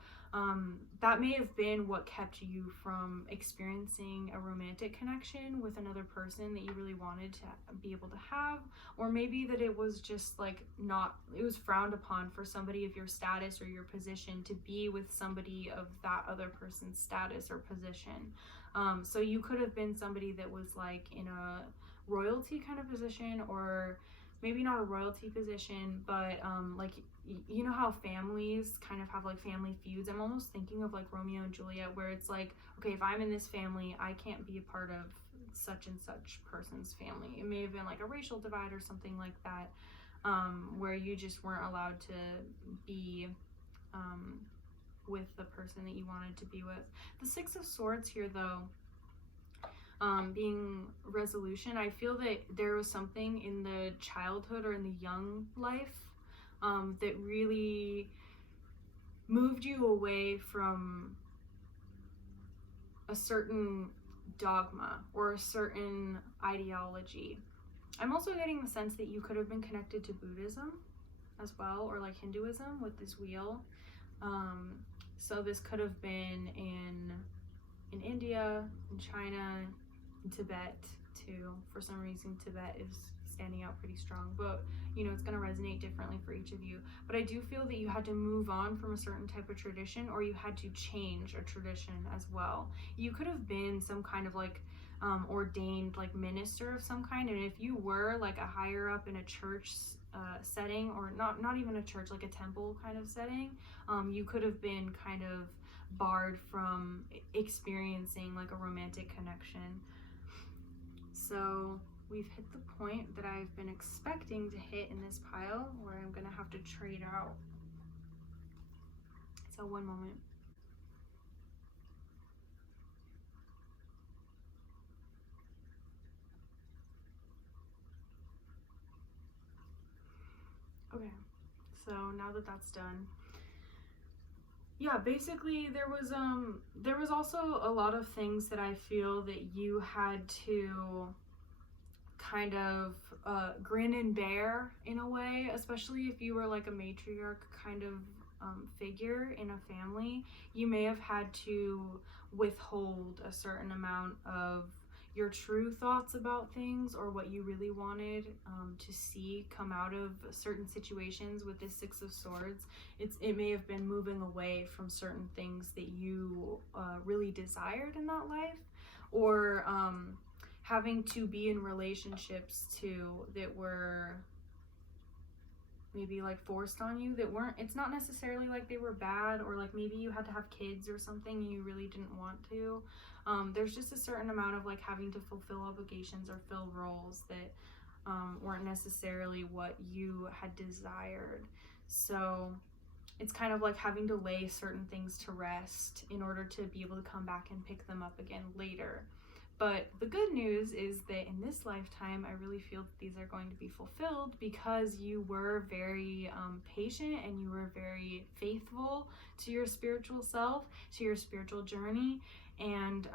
that may have been what kept you from experiencing a romantic connection with another person that you really wanted to be able to have, or maybe that it was just like it was frowned upon for somebody of your status or your position to be with somebody of that other person's status or position. So you could have been somebody that was like in a royalty kind of position, or maybe not a royalty position, but like you know how families kind of have like family feuds. I'm almost thinking of like Romeo and Juliet, where it's like, okay, if I'm in this family, I can't be a part of such and such person's family. It may have been like a racial divide or something like that, where you just weren't allowed to be with the person that you wanted to be with. The Six of Swords here, though, being resolution, I feel that there was something in the childhood or in the young life that really moved you away from a certain dogma or a certain ideology. I'm also getting the sense that you could have been connected to Buddhism as well, or like Hinduism with this wheel. So this could have been in India, in China, in Tibet too. For some reason, Tibet is standing out pretty strong, but you know, it's going to resonate differently for each of you. But I do feel that you had to move on from a certain type of tradition, or you had to change a tradition as well. You could have been some kind of like ordained like minister of some kind, and if you were like a higher up in a church setting, or not even a church, like a temple kind of setting, you could have been kind of barred from experiencing like a romantic connection. So we've hit the point that I've been expecting to hit in this pile, where I'm gonna have to trade out. So one moment. Okay, so now that that's done, yeah, basically there was also a lot of things that I feel that you had to kind of grin and bear in a way, especially if you were like a matriarch kind of figure in a family. You may have had to withhold a certain amount of your true thoughts about things, or what you really wanted to see come out of certain situations. With this Six of Swords, it may have been moving away from certain things that you really desired in that life, or having to be in relationships too that were maybe like forced on you, that weren't, it's not necessarily like they were bad, or like maybe you had to have kids or something and you really didn't want to. There's just a certain amount of like having to fulfill obligations or fill roles that weren't necessarily what you had desired. So it's kind of like having to lay certain things to rest in order to be able to come back and pick them up again later. But the good news is that in this lifetime, I really feel that these are going to be fulfilled, because you were very patient, and you were very faithful to your spiritual self, to your spiritual journey, and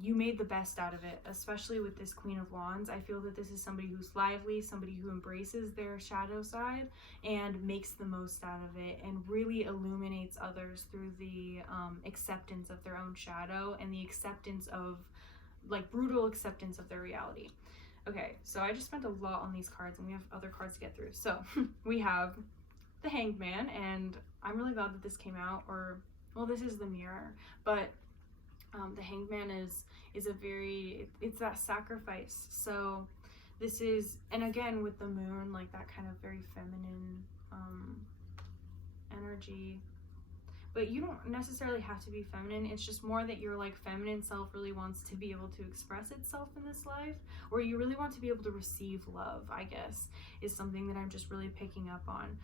you made the best out of it, especially with this Queen of Wands. I feel that this is somebody who's lively, somebody who embraces their shadow side and makes the most out of it, and really illuminates others through the acceptance of their own shadow, and the acceptance of like brutal acceptance of their reality. Okay, so I just spent a lot on these cards, and we have other cards to get through. So we have the Hanged Man, and I'm really glad that this came out, or well, this is the Mirror, but the Hanged Man is a very, it's that sacrifice. So this is, and again with the moon, like that kind of very feminine energy. But you don't necessarily have to be feminine. It's just more that your like feminine self really wants to be able to express itself in this life, or you really want to be able to receive love, I guess, is something that I'm just really picking up on.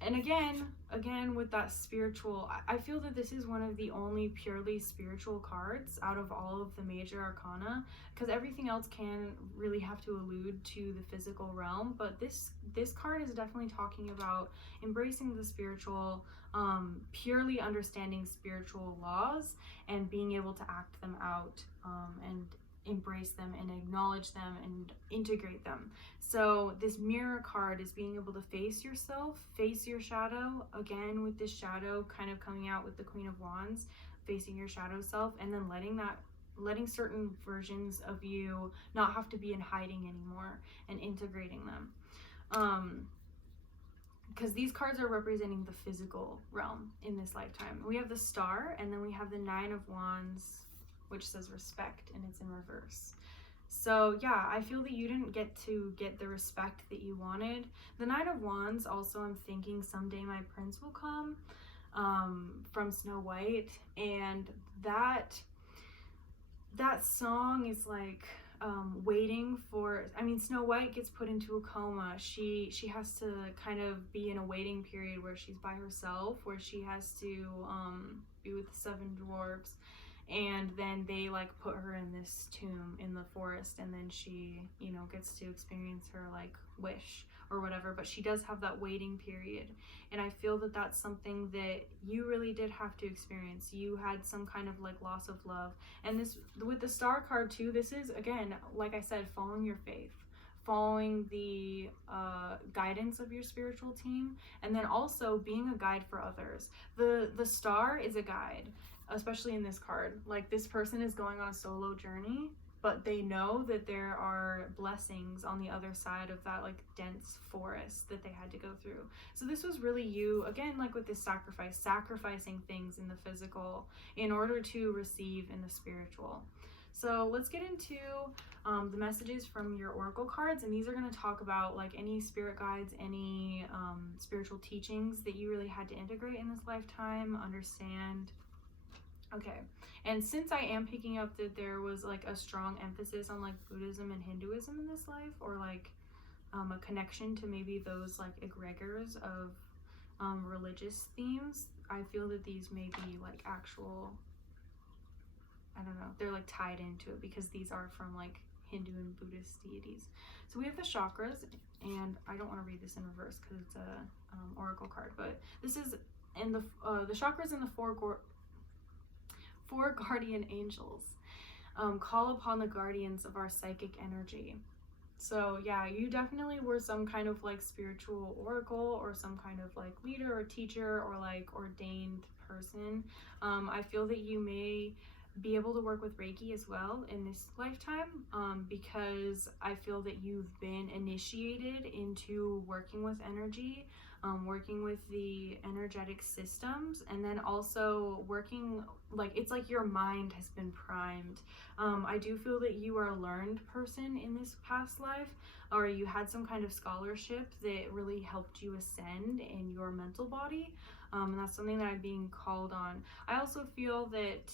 And again with that spiritual, I feel that this is one of the only purely spiritual cards out of all of the major arcana, because everything else can really have to allude to the physical realm, but this card is definitely talking about embracing the spiritual, purely understanding spiritual laws and being able to act them out, and embrace them and acknowledge them and integrate them. So this mirror card is being able to face yourself, face your shadow, again with this shadow kind of coming out with the Queen of Wands, facing your shadow self, and then letting certain versions of you not have to be in hiding anymore and integrating them. Because these cards are representing the physical realm in this lifetime. We have the Star, and then we have the Nine of Wands, which says respect, and it's in reverse. So yeah, I feel that you didn't get to get the respect that you wanted. The Knight of Wands, also, I'm thinking someday my prince will come, from Snow White, and that song is like, waiting for, I mean, Snow White gets put into a coma. She has to kind of be in a waiting period where she's by herself, where she has to be with the 7 dwarves, and then they like put her in this tomb in the forest, and then she, you know, gets to experience her like wish or whatever, but she does have that waiting period. And I feel that that's something that you really did have to experience. You had some kind of like loss of love. And this, with the Star card too, this is, again, like I said, following your faith, following the guidance of your spiritual team, and then also being a guide for others. The Star is a guide, especially in this card. Like, this person is going on a solo journey, but they know that there are blessings on the other side of that like dense forest that they had to go through. So this was really you, again, like with this sacrifice, sacrificing things in the physical in order to receive in the spiritual. So let's get into the messages from your oracle cards, and these are going to talk about like any spirit guides, any spiritual teachings that you really had to integrate in this lifetime, understand. Okay, and since I am picking up that there was like a strong emphasis on like Buddhism and Hinduism in this life, or like a connection to maybe those like egregors of religious themes, I feel that these may be like actual, I don't know, they're like tied into it because these are from like Hindu and Buddhist deities. So we have the chakras, and I don't want to read this in reverse because it's a oracle card, but this is in the chakras in the four guardian angels. Call upon the guardians of our psychic energy. So yeah, you definitely were some kind of like spiritual oracle, or some kind of like leader or teacher or like ordained person. I feel that you may be able to work with Reiki as well in this lifetime, because I feel that you've been initiated into working with energy, working with the energetic systems, and then also working, like, it's like your mind has been primed. I do feel that you are a learned person in this past life, or you had some kind of scholarship that really helped you ascend in your mental body, and that's something that I'm being called on. I also feel that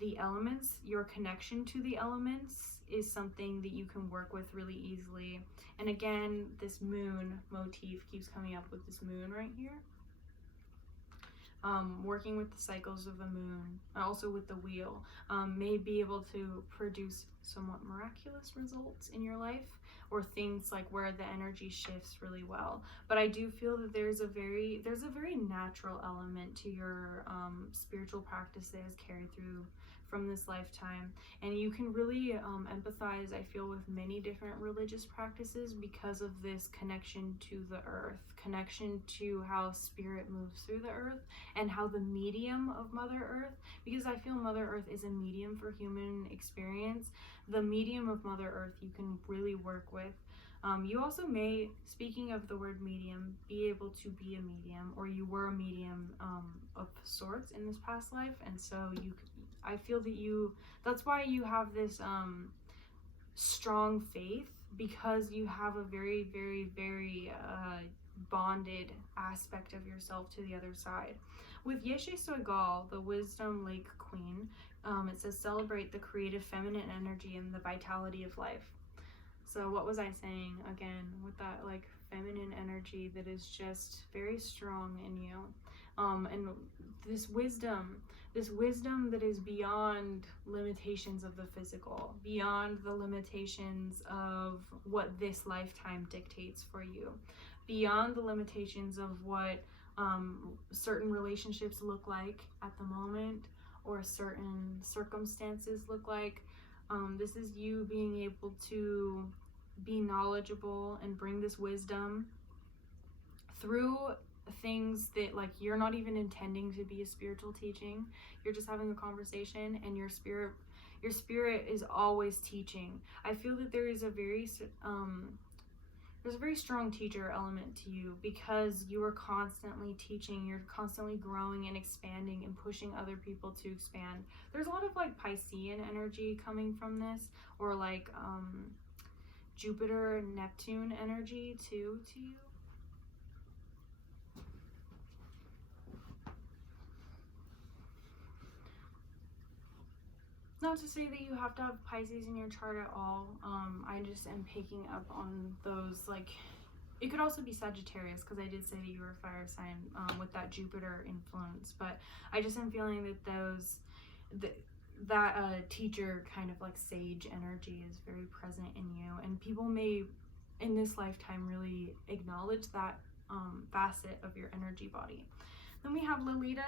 the elements, your connection to the elements, is something that you can work with really easily. And again, this moon motif keeps coming up with this moon right here. Working with the cycles of the moon, also with the wheel, may be able to produce somewhat miraculous results in your life, or things like where the energy shifts really well. But I do feel that there's a very natural element to your spiritual practices carried through from this lifetime, and you can really empathize, I feel, with many different religious practices because of this connection to the earth, connection to how spirit moves through the earth, and how the medium of Mother Earth, because I feel Mother Earth is a medium for human experience, the medium of Mother Earth you can really work with. You also may, speaking of the word medium, be able to be a medium, or you were a medium of sorts in this past life, and so I feel that that's why you have this strong faith, because you have a very, very, very bonded aspect of yourself to the other side. With Yeshe Soigal, the Wisdom Lake Queen, it says celebrate the creative feminine energy and the vitality of life. So what was I saying again with that like feminine energy that is just very strong in you, and this wisdom that is beyond limitations of the physical, beyond the limitations of what this lifetime dictates for you, beyond the limitations of what certain relationships look like at the moment, or certain circumstances look like. This is you being able to be knowledgeable and bring this wisdom through things that like you're not even intending to be a spiritual teaching. You're just having a conversation, and your spirit is always teaching. I feel that there's a very strong teacher element to you, because you are constantly teaching, you're constantly growing and expanding and pushing other people to expand. There's a lot of like Piscean energy coming from this, or like Jupiter and Neptune energy too to you. Not to say that you have to have Pisces in your chart at all. I just am picking up on those, like, it could also be Sagittarius, because I did say that you were a fire sign with that Jupiter influence. But I just am feeling that that teacher kind of like sage energy is very present in you, and people may in this lifetime really acknowledge that facet of your energy body. Then we have Lalita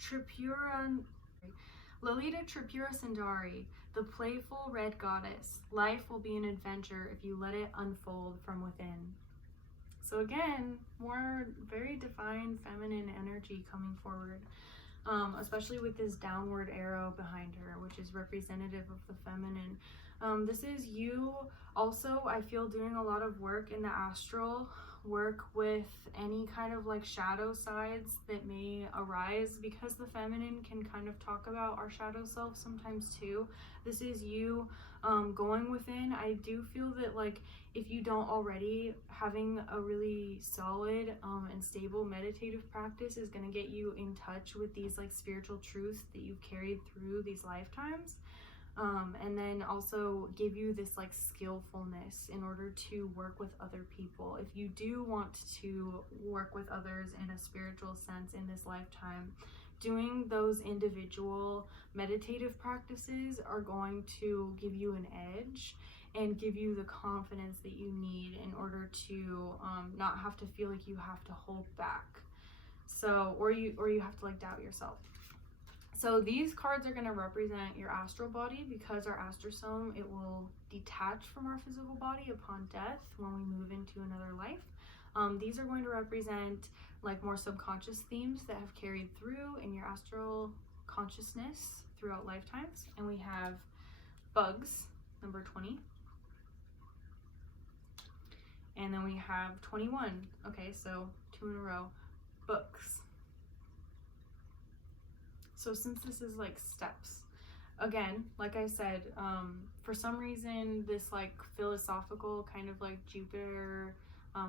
Tripura Sundari, the playful red goddess. Life will be an adventure if you let it unfold from within. So again, more very defined feminine energy coming forward, especially with this downward arrow behind her, which is representative of the feminine. This is you also, I feel, doing a lot of work in the astral, work with any kind of like shadow sides that may arise, because the feminine can kind of talk about our shadow self sometimes too. This is you going within. I do feel that like if you don't already, having a really solid and stable meditative practice is going to get you in touch with these like spiritual truths that you've carried through these lifetimes. And then also give you this like skillfulness in order to work with other people. If you do want to work with others in a spiritual sense in this lifetime, doing those individual meditative practices are going to give you an edge and give you the confidence that you need in order to not have to feel like you have to hold back. So, or you have to like doubt yourself. So these cards are going to represent your astral body, because our astrosome, it will detach from our physical body upon death when we move into another life. These are going to represent like more subconscious themes that have carried through in your astral consciousness throughout lifetimes. And we have bugs, number 20. And then we have 21. Okay, so 2 in a row. Books. So since this is like steps, again, like I said, for some reason, this like philosophical kind of like Jupiter,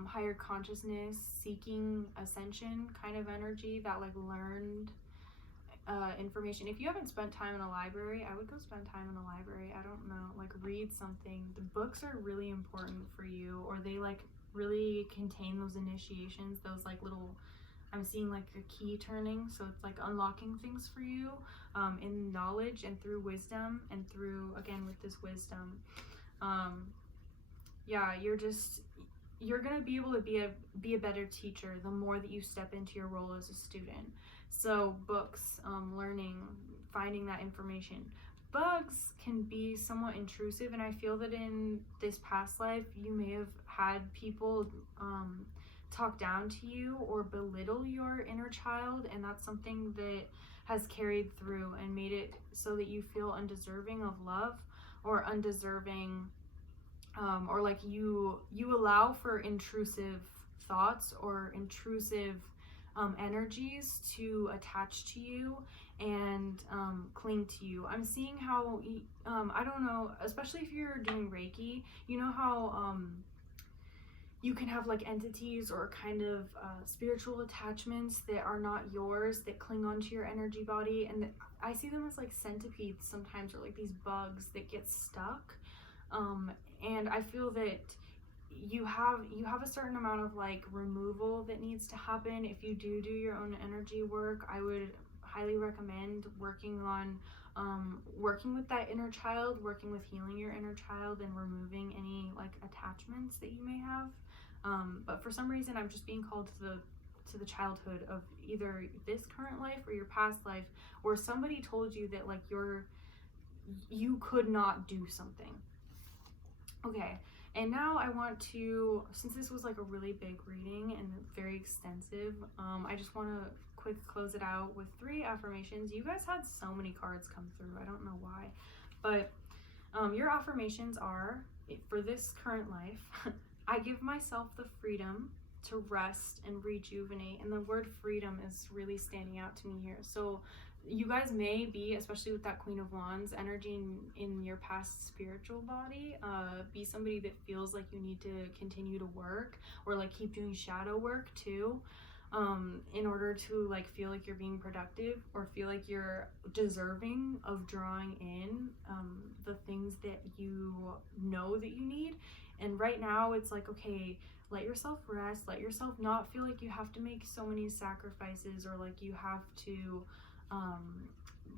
higher consciousness, seeking ascension kind of energy, that like learned information. If you haven't spent time in a library, I would go spend time in a library. I don't know, like read something. The books are really important for you, or they like really contain those initiations, those like little, I'm seeing like a key turning, so it's like unlocking things for you in knowledge and through wisdom, and through, again, with this wisdom, yeah, you're gonna be able to be a better teacher the more that you step into your role as a student. So books, learning, finding that information. Bugs can be somewhat intrusive, and I feel that in this past life you may have had people talk down to you or belittle your inner child, and that's something that has carried through and made it so that you feel undeserving of love, or undeserving, or like you allow for intrusive thoughts or intrusive energies to attach to you and cling to you. I'm seeing how I don't know, especially if you're doing Reiki, you know how you can have like entities or kind of spiritual attachments that are not yours, that cling onto your energy body, and I see them as like centipedes sometimes, or like these bugs that get stuck and I feel that you have a certain amount of like removal that needs to happen. If you do your own energy work, I would highly recommend working on working with that inner child, working with healing your inner child and removing any like attachments that you may have. But for some reason I'm just being called to the childhood of either this current life or your past life, where somebody told you that like you could not do something. Okay, and now I want to, since this was like a really big reading and very extensive, I just want to quick close it out with 3 affirmations. You guys had so many cards come through, I don't know why, but your affirmations are, for this current life, I give myself the freedom to rest and rejuvenate. And the word freedom is really standing out to me here. So you guys may be, especially with that Queen of Wands energy in your past spiritual body, be somebody that feels like you need to continue to work or like keep doing shadow work too, in order to like feel like you're being productive or feel like you're deserving of drawing in the things that you know that you need. And right now it's like, okay, let yourself rest, let yourself not feel like you have to make so many sacrifices or like you have to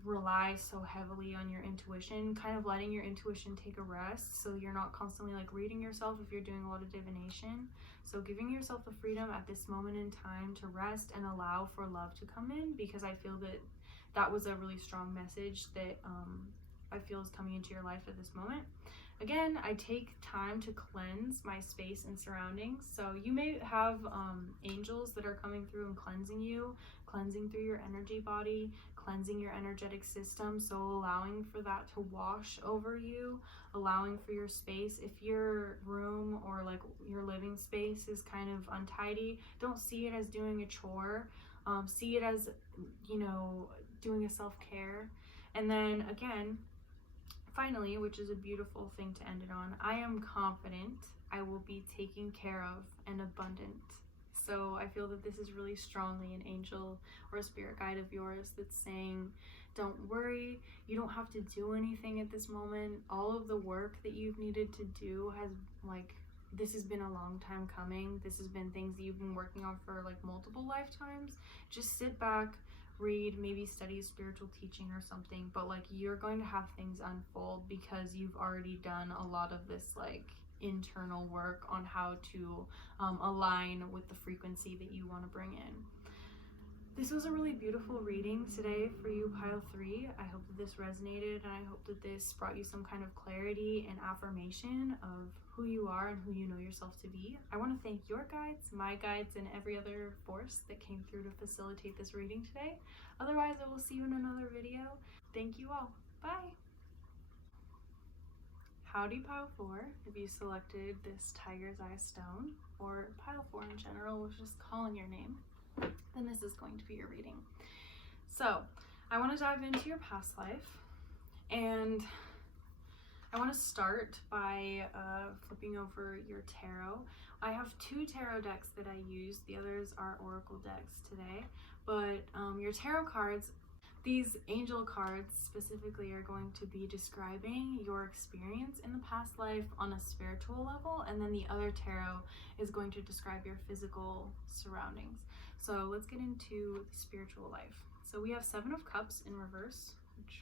rely so heavily on your intuition, kind of letting your intuition take a rest so you're not constantly like reading yourself if you're doing a lot of divination. So giving yourself the freedom at this moment in time to rest and allow for love to come in, because I feel that that was a really strong message that I feel is coming into your life at this moment. Again, I take time to cleanse my space and surroundings. So you may have angels that are coming through and cleansing you, cleansing through your energy body, cleansing your energetic system. So allowing for that to wash over you, allowing for your space. If your room or like your living space is kind of untidy, don't see it as doing a chore. See it as, you know, doing a self-care. And then again, finally, which is a beautiful thing to end it on, I am confident I will be taken care of and abundant. So I feel that this is really strongly an angel or a spirit guide of yours that's saying, don't worry, you don't have to do anything at this moment. All of the work that you've needed to do has like, this has been a long time coming. This has been things that you've been working on for like multiple lifetimes. Just sit back, read, maybe study spiritual teaching or something, but like you're going to have things unfold because you've already done a lot of this like internal work on how to align with the frequency that you want to bring in. This was a really beautiful reading today for you, pile 3. I hope that this resonated, and I hope that this brought you some kind of clarity and affirmation of who you are and who you know yourself to be. I want to thank your guides, my guides, and every other force that came through to facilitate this reading today. Otherwise, I will see you in another video. Thank you all. Bye! Howdy, pile 4. If you selected this tiger's eye stone, or pile 4 in general, was just calling your name, then this is going to be your reading. So I want to dive into your past life, and I want to start by flipping over your tarot. I have 2 tarot decks that I use. The others are oracle decks today, but your tarot cards, these angel cards specifically, are going to be describing your experience in the past life on a spiritual level, and then the other tarot is going to describe your physical surroundings. So let's get into the spiritual life. So we have 7 of Cups in reverse, which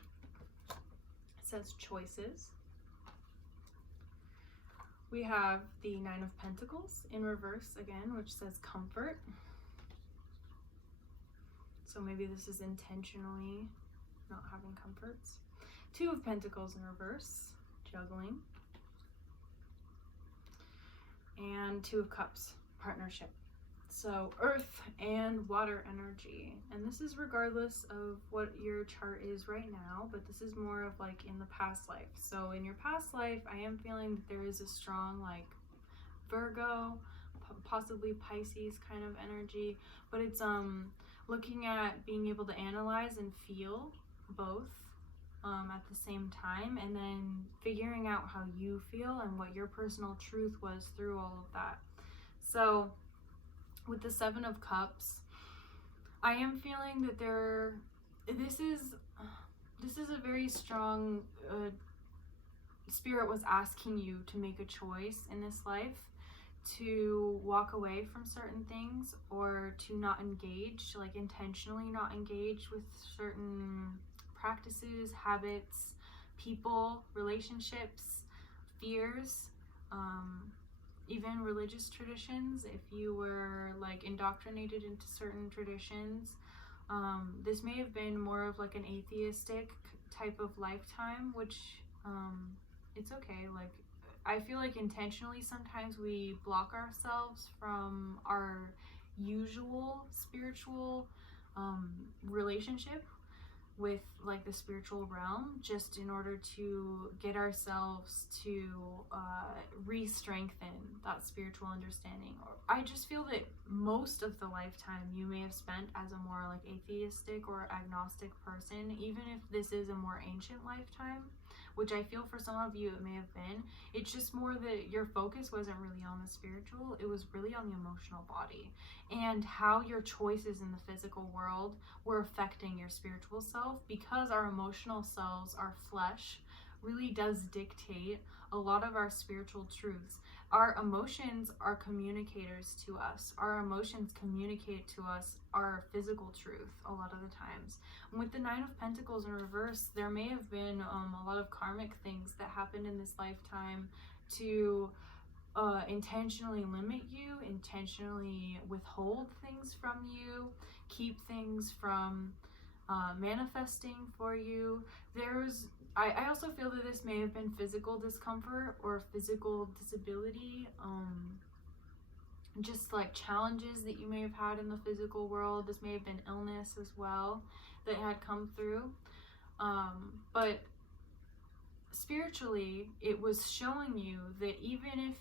says choices. We have the 9 of Pentacles in reverse again, which says comfort. So maybe this is intentionally not having comforts. 2 of Pentacles in reverse, juggling. And 2 of Cups, partnership. So earth and water energy. And this is regardless of what your chart is right now, but this is more of like in the past life. So in your past life, I am feeling that there is a strong like Virgo, possibly Pisces kind of energy, but it's looking at being able to analyze and feel both at the same time, and then figuring out how you feel and what your personal truth was through all of that. So with the 7 of Cups, I am feeling that this is a very strong Spirit was asking you to make a choice in this life, to walk away from certain things, or to not engage, like intentionally not engage with certain practices, habits, people, relationships, fears, even religious traditions. If you were like indoctrinated into certain traditions, this may have been more of like an atheistic type of lifetime, which it's okay. Like, I feel like intentionally sometimes we block ourselves from our usual spiritual relationship with like the spiritual realm, just in order to get ourselves to re-strengthen that spiritual understanding. Or I just feel that most of the lifetime you may have spent as a more like atheistic or agnostic person, even if this is a more ancient lifetime, which I feel for some of you it may have been. It's just more that your focus wasn't really on the spiritual, it was really on the emotional body, and how your choices in the physical world were affecting your spiritual self, because our emotional selves, our flesh, really does dictate a lot of our spiritual truths. Our emotions are communicators to us. Our emotions communicate to us our physical truth a lot of the times. And with the Nine of Pentacles in reverse, there may have been a lot of karmic things that happened in this lifetime to intentionally limit you, intentionally withhold things from you, keep things from manifesting for you. I also feel that this may have been physical discomfort or physical disability, just like challenges that you may have had in the physical world. This may have been illness as well that had come through. But spiritually, it was showing you that even if,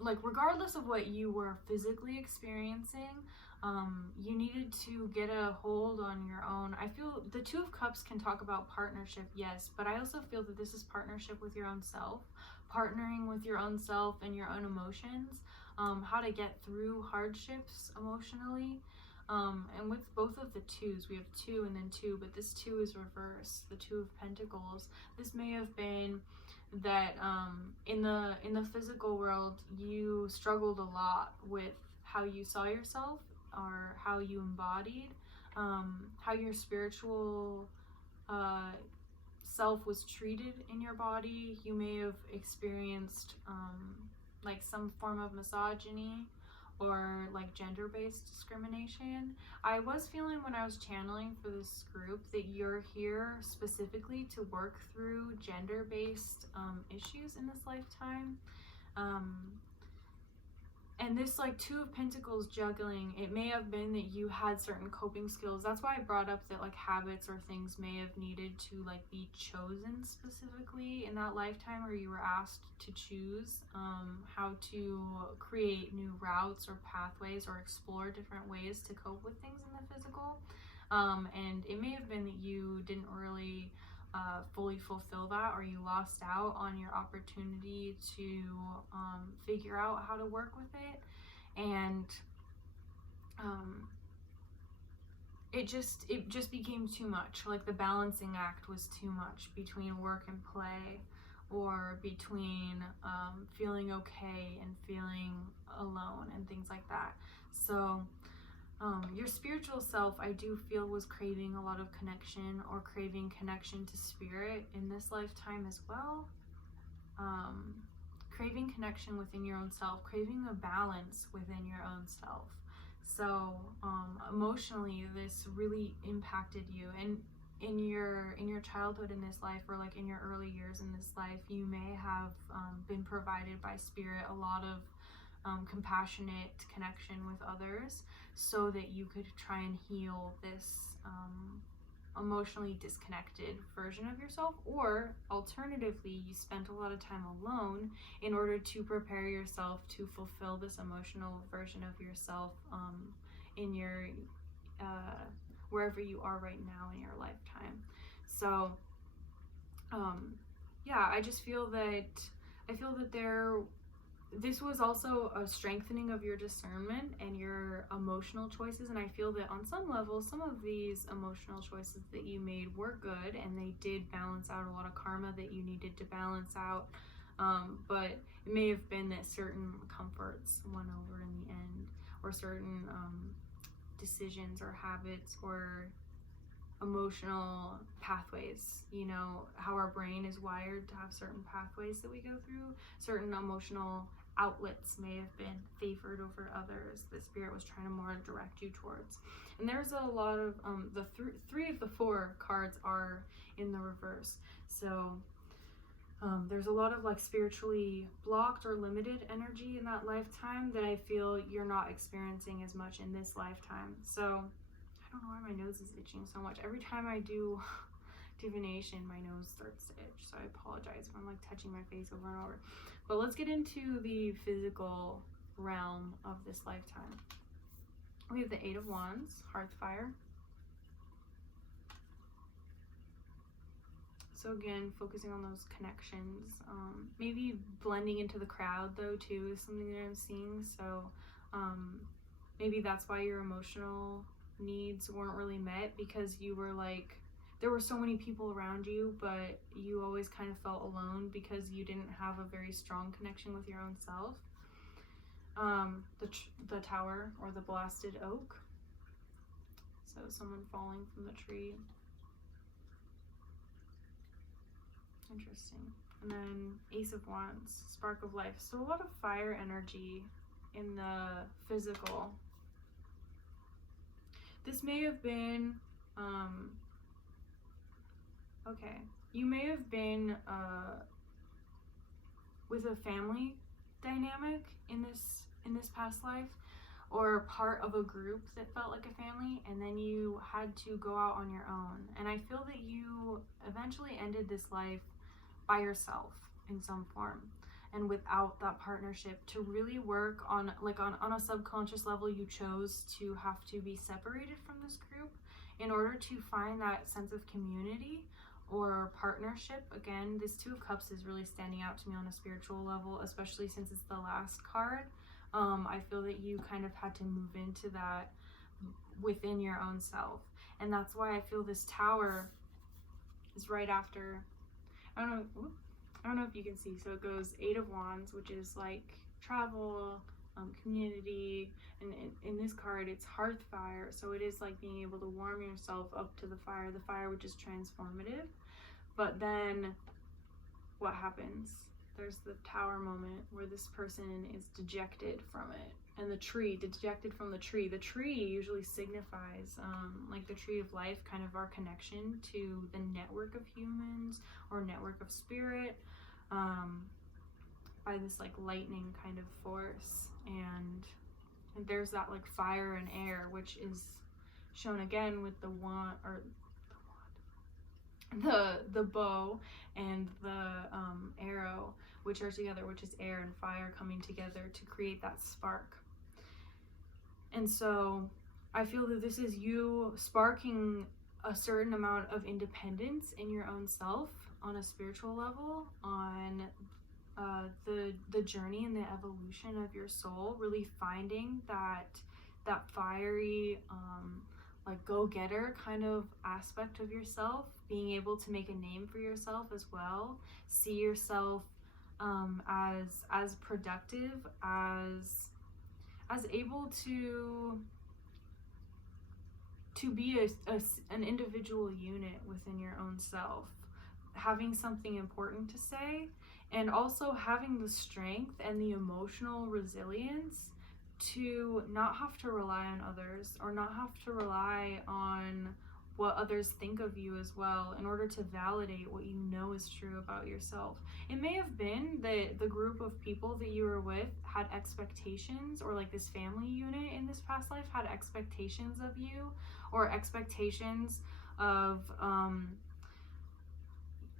like, regardless of what you were physically experiencing, you needed to get a hold on your own. I feel the Two of Cups can talk about partnership, yes, but I also feel that this is partnership with your own self, partnering with your own self and your own emotions, how to get through hardships emotionally. And with both of the twos, we have two and then two, but this two is reverse, the Two of Pentacles. This may have been that in the physical world, you struggled a lot with how you saw yourself, or how you embodied, how your spiritual self was treated in your body. You may have experienced like some form of misogyny or like gender-based discrimination. I was feeling when I was channeling for this group that you're here specifically to work through gender-based issues in this lifetime. And this like Two of Pentacles juggling, it may have been that you had certain coping skills. That's why I brought up that like habits or things may have needed to like be chosen specifically in that lifetime, or you were asked to choose how to create new routes or pathways or explore different ways to cope with things in the physical. And it may have been that you didn't really fully fulfill that, or you lost out on your opportunity to figure out how to work with it. And it just became too much. Like the balancing act was too much between work and play, or between feeling okay and feeling alone and things like that. So your spiritual self, I do feel, was craving a lot of connection, or craving connection to spirit in this lifetime as well. Craving connection within your own self, craving a balance within your own self. So emotionally, this really impacted you. And in your childhood in this life, or like in your early years in this life, you may have been provided by spirit a lot of compassionate connection with others, so that you could try and heal this emotionally disconnected version of yourself. Or alternatively, you spent a lot of time alone in order to prepare yourself to fulfill this emotional version of yourself in your wherever you are right now in your lifetime. So yeah, I just feel that there this was also a strengthening of your discernment and your emotional choices, and I feel that on some level some of these emotional choices that you made were good, and they did balance out a lot of karma that you needed to balance out, but it may have been that certain comforts won over in the end, or certain decisions or habits or emotional pathways, you know, how our brain is wired to have certain pathways that we go through. Certain emotional outlets may have been favored over others that spirit was trying to more direct you towards. And there's a lot of the three of the four cards are in the reverse, so there's a lot of like spiritually blocked or limited energy in that lifetime that I feel you're not experiencing as much in this lifetime. So I don't know why my nose is itching so much. Every time I do divination, my nose starts to itch, so I apologize if I'm like touching my face over and over. But let's get into the physical realm of this lifetime. We have the Eight of Wands, Hearth Fire. So again, focusing on those connections, maybe blending into the crowd though too is something that I'm seeing. So maybe that's why your emotional needs weren't really met, because you were like, there were so many people around you, but you always kind of felt alone because you didn't have a very strong connection with your own self. The Tower, or the Blasted Oak. So someone falling from the tree. Interesting. And then Ace of Wands, Spark of Life. So a lot of fire energy in the physical. This may have been, okay, you may have been with a family dynamic in this past life, or part of a group that felt like a family, and then you had to go out on your own. And I feel that you eventually ended this life by yourself in some form, and without that partnership to really work on, like on a subconscious level, you chose to have to be separated from this group in order to find that sense of community or partnership. Again, this Two of Cups is really standing out to me on a spiritual level, especially since it's the last card. I feel that you kind of had to move into that within your own self, and that's why I feel this Tower is right after, I don't know if you can see, so it goes Eight of Wands, which is like travel, community, and in this card it's Hearth Fire, so it is like being able to warm yourself up to the fire which is transformative. But then what happens? There's the Tower moment where this person is dejected from it, and the tree, dejected from the tree. The tree usually signifies, like the tree of life, kind of our connection to the network of humans or network of spirit, by this like lightning kind of force. And there's that like fire and air, which is shown again with the wand, or the bow and the arrow, which are together, which is air and fire coming together to create that spark. And so I feel that this is you sparking a certain amount of independence in your own self on a spiritual level, on the journey and the evolution of your soul, really finding that fiery, like go-getter kind of aspect of yourself, being able to make a name for yourself as well, see yourself as productive, as able to be an individual unit within your own self, having something important to say, and also having the strength and the emotional resilience to not have to rely on others, or not have to rely on what others think of you as well, in order to validate what you know is true about yourself. It may have been that the group of people that you were with had expectations, or like this family unit in this past life had expectations of you, or expectations of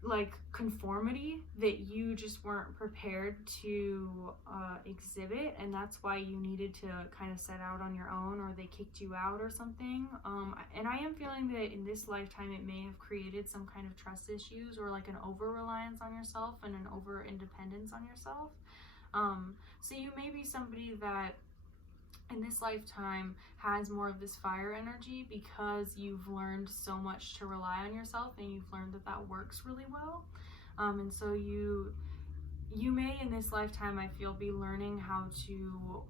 like conformity that you just weren't prepared to exhibit, and that's why you needed to kind of set out on your own, or they kicked you out or something. And I am feeling that in this lifetime it may have created some kind of trust issues, or like an over reliance on yourself and an over independence on yourself. So you may be somebody that in this lifetime has more of this fire energy because you've learned so much to rely on yourself, and you've learned that that works really well. And so you may in this lifetime, I feel, be learning how to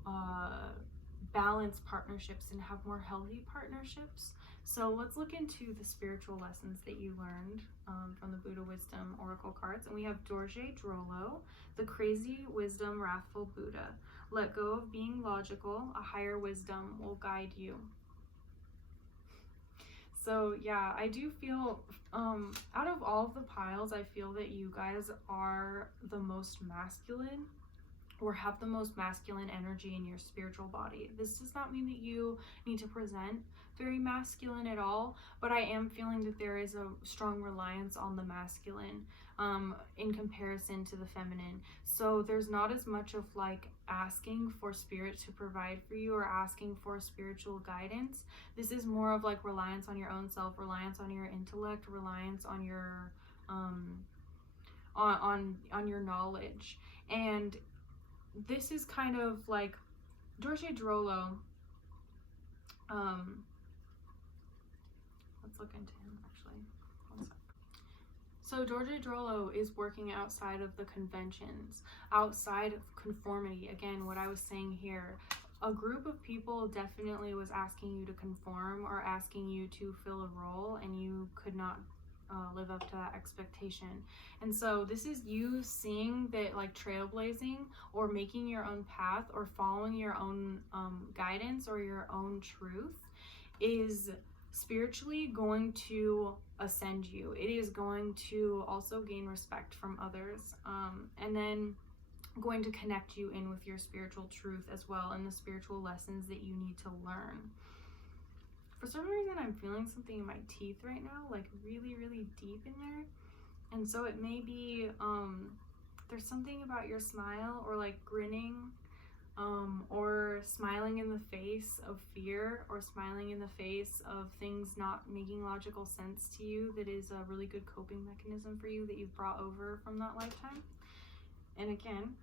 balance partnerships and have more healthy partnerships. So let's look into the spiritual lessons that you learned from the Buddha Wisdom Oracle cards. And we have Dorje Drolo, the crazy wisdom, wrathful Buddha. Let go of being logical, a higher wisdom will guide you. So yeah, I do feel, out of all of the piles, I feel that you guys are the most masculine, or have the most masculine energy in your spiritual body. This does not mean that you need to present very masculine at all, but I am feeling that there is a strong reliance on the masculine in comparison to the feminine. So there's not as much of like asking for spirit to provide for you or asking for spiritual guidance. This is more of like reliance on your own self, reliance on your intellect, reliance on your on your knowledge. And this is kind of like Dorje Drolo. Let's look into him actually. One sec. So Dorje Drolo is working outside of the conventions, outside of conformity. Again, what I was saying here, a group of people definitely was asking you to conform or asking you to fill a role, and you could not live up to that expectation. And so this is you seeing that like trailblazing or making your own path or following your own guidance or your own truth is spiritually going to ascend you. It is going to also gain respect from others, and then going to connect you in with your spiritual truth as well, and the spiritual lessons that you need to learn. For some reason, I'm feeling something in my teeth right now, like really, really deep in there. And so it may be, there's something about your smile, or like grinning, or smiling in the face of fear, or smiling in the face of things not making logical sense to you, that is a really good coping mechanism for you that you've brought over from that lifetime. And again,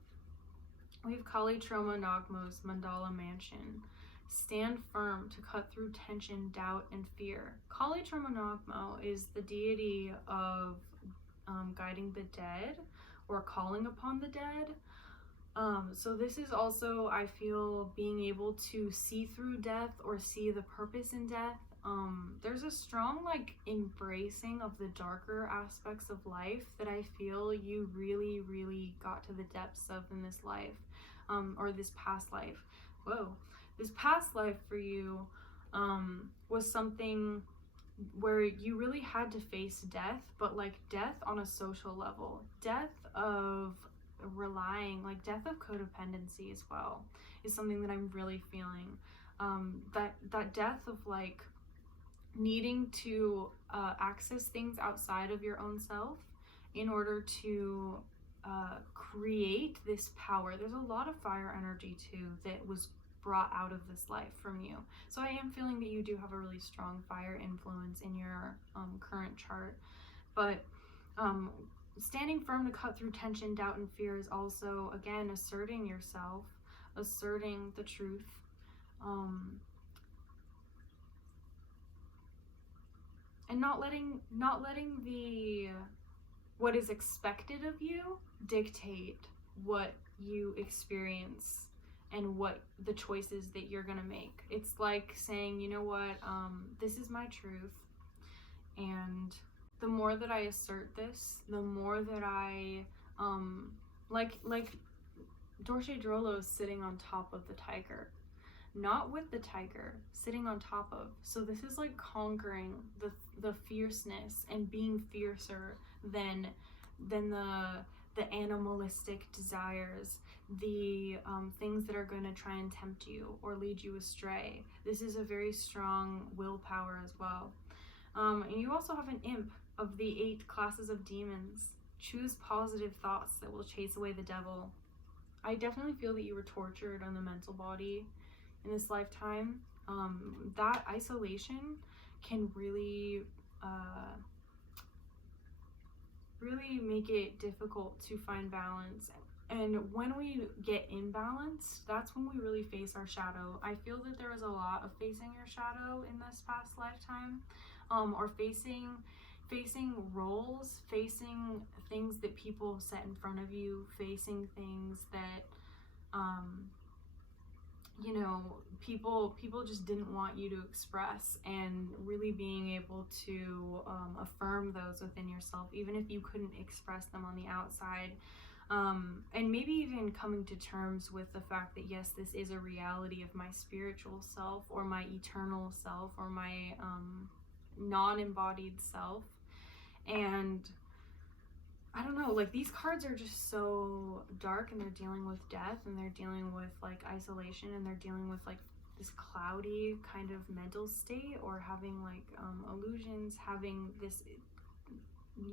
we have Kali Troma Nagmo's Mandala Mansion. Stand firm to cut through tension, doubt, and fear. Kali Troma Nagmo is the deity of guiding the dead or calling upon the dead. So this is also, I feel, being able to see through death or see the purpose in death. There's a strong like embracing of the darker aspects of life that I feel you really, really got to the depths of in this life, or this past life. This past life for you was something where you really had to face death, but like death on a social level, death of relying, like death of codependency as well, is something that I'm really feeling. That death of like needing to access things outside of your own self in order to create this power. There's a lot of fire energy too that was brought out of this life from you. So I am feeling that you do have a really strong fire influence in your current chart. But standing firm to cut through tension, doubt, and fear is also, again, asserting yourself, asserting the truth, and not letting the what is expected of you dictate what you experience and what the choices that you're gonna make. It's like saying, you know what, this is my truth, and the more that I assert this, the more that I like Dorje Drolo is sitting on top of the tiger, not with the tiger, sitting on top of. So this is like conquering the fierceness and being fiercer than the animalistic desires, the things that are going to try and tempt you or lead you astray. This is a very strong willpower as well. And you also have an imp of the 8 classes of demons. Choose positive thoughts that will chase away the devil. I definitely feel that you were tortured on the mental body in this lifetime. That isolation can really really make it difficult to find balance And when we get imbalanced, that's when we really face our shadow. I feel that there is a lot of facing your shadow in this past lifetime, or facing roles, facing things that people set in front of you, facing things that you know, people just didn't want you to express, and really being able to affirm those within yourself, even if you couldn't express them on the outside. And maybe even coming to terms with the fact that yes, this is a reality of my spiritual self, or my eternal self, or my non-embodied self. And I don't know, like these cards are just so dark, and they're dealing with death, and they're dealing with like isolation, and they're dealing with like this cloudy kind of mental state, or having like illusions, having this,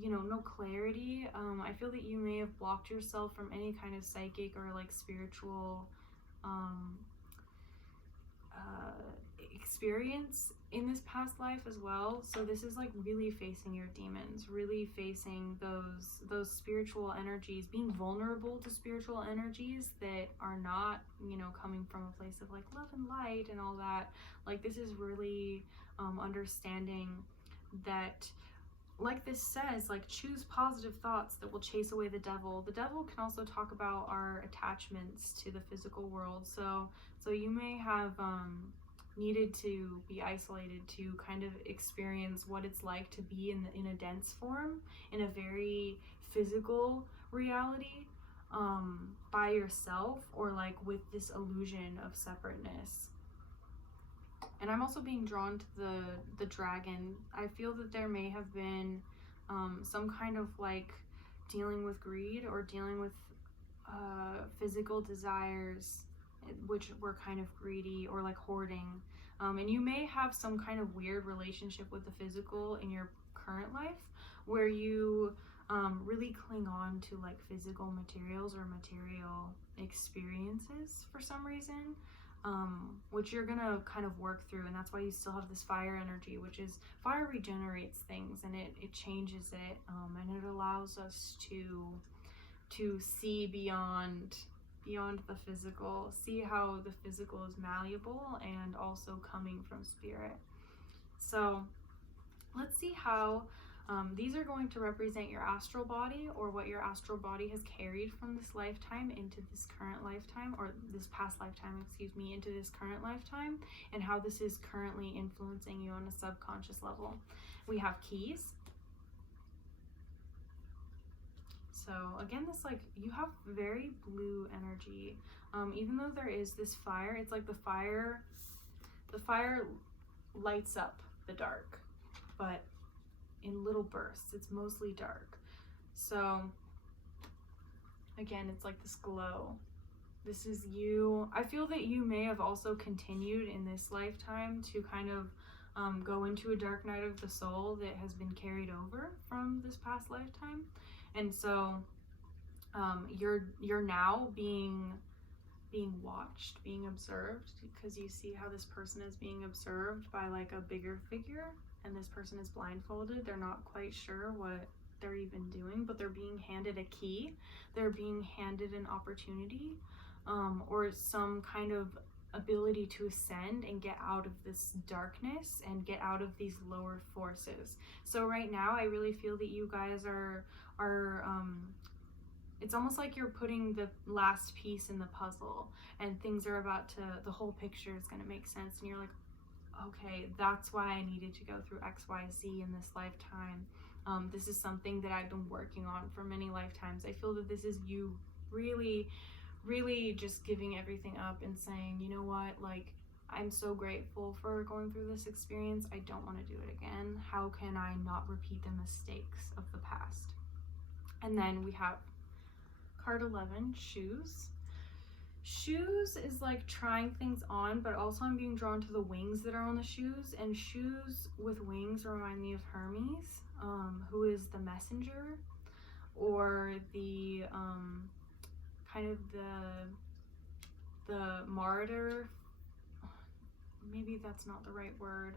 you know, no clarity. I feel that you may have blocked yourself from any kind of psychic or like spiritual experience in this past life as well. So this is like really facing your demons, really facing those spiritual energies, being vulnerable to spiritual energies that are not, you know, coming from a place of like love and light and all that. Like this is really understanding that, like this says, like choose positive thoughts that will chase away the devil. The devil can also talk about our attachments to the physical world. So you may have needed to be isolated to kind of experience what it's like to be in a dense form, in a very physical reality, by yourself, or like with this illusion of separateness. And I'm also being drawn to the dragon. I feel that there may have been some kind of like dealing with greed, or dealing with physical desires, which were kind of greedy, or like hoarding. And you may have some kind of weird relationship with the physical in your current life, where you really cling on to like physical materials or material experiences for some reason, which you're gonna kind of work through. And that's why you still have this fire energy, which is fire regenerates things, and it changes it, and it allows us to see beyond the physical, see how the physical is malleable and also coming from spirit. So let's see how these are going to represent your astral body, or what your astral body has carried from this lifetime into this current lifetime, or this past lifetime, excuse me, into this current lifetime, and how this is currently influencing you on a subconscious level. We have keys. So again, this, like, you have very blue energy. Even though there is this fire, it's like the fire lights up the dark, but in little bursts. It's mostly dark. So again, it's like this glow. This is you. I feel that you may have also continued in this lifetime to kind of go into a dark night of the soul that has been carried over from this past lifetime. And so you're now being watched, being observed, because you see how this person is being observed by like a bigger figure, and this person is blindfolded. They're not quite sure what they're even doing, but they're being handed a key. They're being handed an opportunity, or some kind of ability to ascend and get out of this darkness and get out of these lower forces. So right now, I really feel that you guys are it's almost like you're putting the last piece in the puzzle, and things are about to, the whole picture is going to make sense, and you're like, okay, that's why I needed to go through XYZ in this lifetime. This is something that I've been working on for many lifetimes. I feel that this is you really, really just giving everything up and saying, you know what, like, I'm so grateful for going through this experience. I don't want to do it again. How can I not repeat the mistakes of the past? And then we have card 11, shoes. Shoes is like trying things on, but also I'm being drawn to the wings that are on the shoes, and shoes with wings remind me of Hermes, who is the messenger, or the kind of the martyr. Maybe that's not the right word.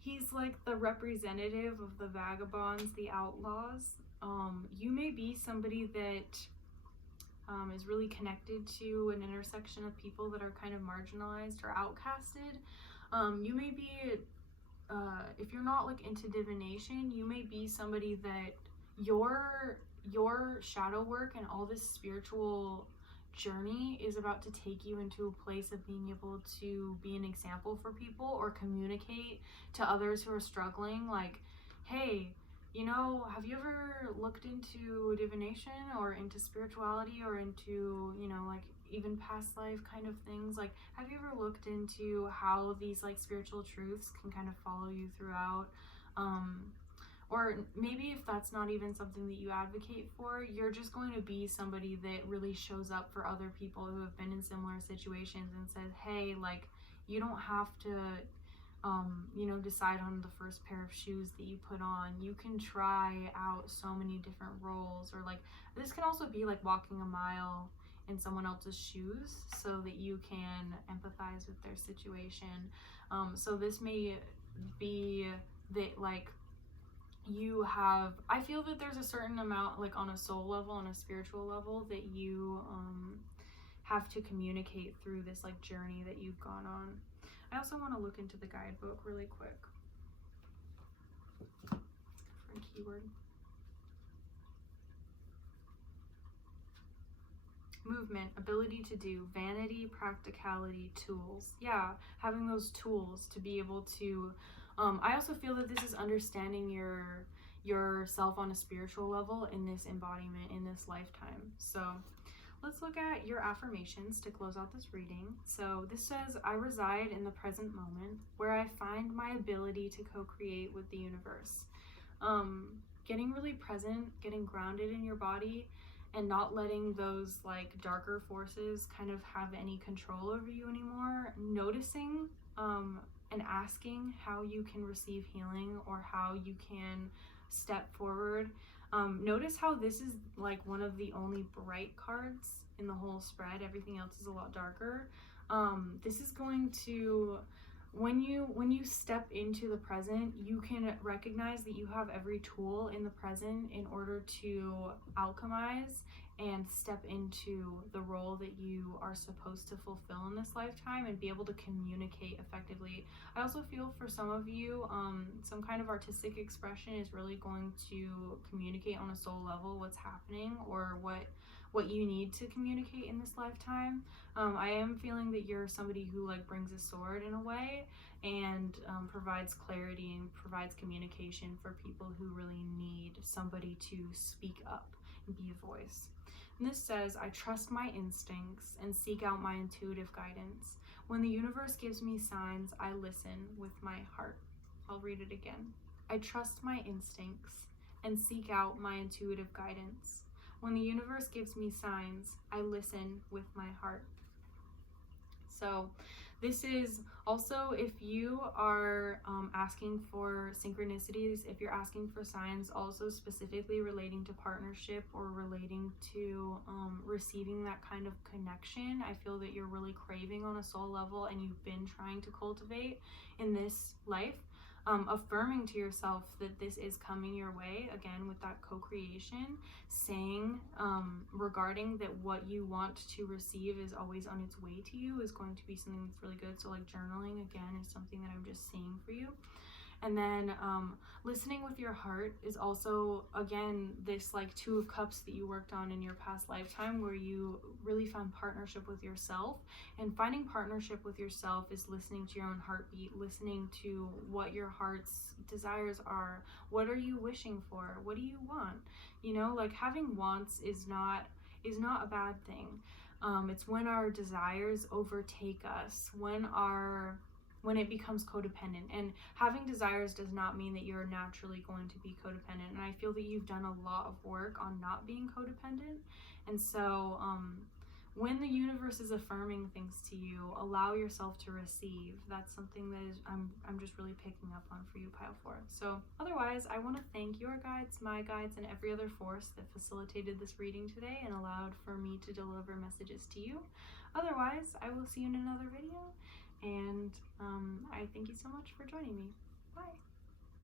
He's like the representative of the vagabonds, the outlaws. You may be somebody that is really connected to an intersection of people that are kind of marginalized or outcasted. You may be, if you're not like into divination, you may be somebody that your shadow work and all this spiritual journey is about to take you into a place of being able to be an example for people or communicate to others who are struggling, like, hey, you know, have you ever looked into divination or into spirituality or into, you know, like even past life kind of things? Like, have you ever looked into how these like spiritual truths can kind of follow you throughout? Or maybe if that's not even something that you advocate for, you're just going to be somebody that really shows up for other people who have been in similar situations and says, hey, like, you don't have to, you know, decide on the first pair of shoes that you put on. You can try out so many different roles. Or like, this can also be like walking a mile in someone else's shoes so that you can empathize with their situation. So this may be that, like, you have, I feel that there's a certain amount, like on a soul level, on a spiritual level, that you have to communicate through this like journey that you've gone on. I also want to look into the guidebook really quick for a keyword. Movement, ability to do, vanity, practicality, tools. Yeah, having those tools to be able to, I also feel that this is understanding yourself on a spiritual level in this embodiment, in this lifetime. So let's look at your affirmations to close out this reading. So this says, I reside in the present moment where I find my ability to co-create with the universe. Getting really present, getting grounded in your body, and not letting those like darker forces kind of have any control over you anymore. Noticing and asking how you can receive healing or how you can step forward. Notice how this is like one of the only bright cards in the whole spread. Everything else is a lot darker. This is going to, when you step into the present, you can recognize that you have every tool in the present in order to alchemize and step into the role that you are supposed to fulfill in this lifetime and be able to communicate effectively. I also feel for some of you, some kind of artistic expression is really going to communicate on a soul level what's happening or what you need to communicate in this lifetime. I am feeling that you're somebody who like brings a sword in a way and provides clarity and provides communication for people who really need somebody to speak up and be a voice. And this says, I trust my instincts and seek out my intuitive guidance. When the universe gives me signs, I listen with my heart. I'll read it again. I trust my instincts and seek out my intuitive guidance. When the universe gives me signs, I listen with my heart. So this is also, if you are asking for synchronicities, if you're asking for signs, also specifically relating to partnership or relating to receiving that kind of connection, I feel that you're really craving on a soul level and you've been trying to cultivate in this life. Affirming to yourself that this is coming your way, again with that co-creation, saying regarding that what you want to receive is always on its way to you is going to be something that's really good. So like journaling again is something that I'm just seeing for you. And then listening with your heart is also, again, this like Two of Cups that you worked on in your past lifetime where you really found partnership with yourself. And finding partnership with yourself is listening to your own heartbeat, listening to what your heart's desires are. What are you wishing for? What do you want? You know, like having wants is not a bad thing. It's when our desires overtake us, when it becomes codependent. And having desires does not mean that you're naturally going to be codependent. And I feel that you've done a lot of work on not being codependent. And so when the universe is affirming things to you, allow yourself to receive. That's something that is I'm just really picking up on for you, pile 4. So otherwise, I want to thank your guides, my guides, and every other force that facilitated this reading today and allowed for me to deliver messages to you. Otherwise, I will see you in another video. And I thank you so much for joining me. Bye.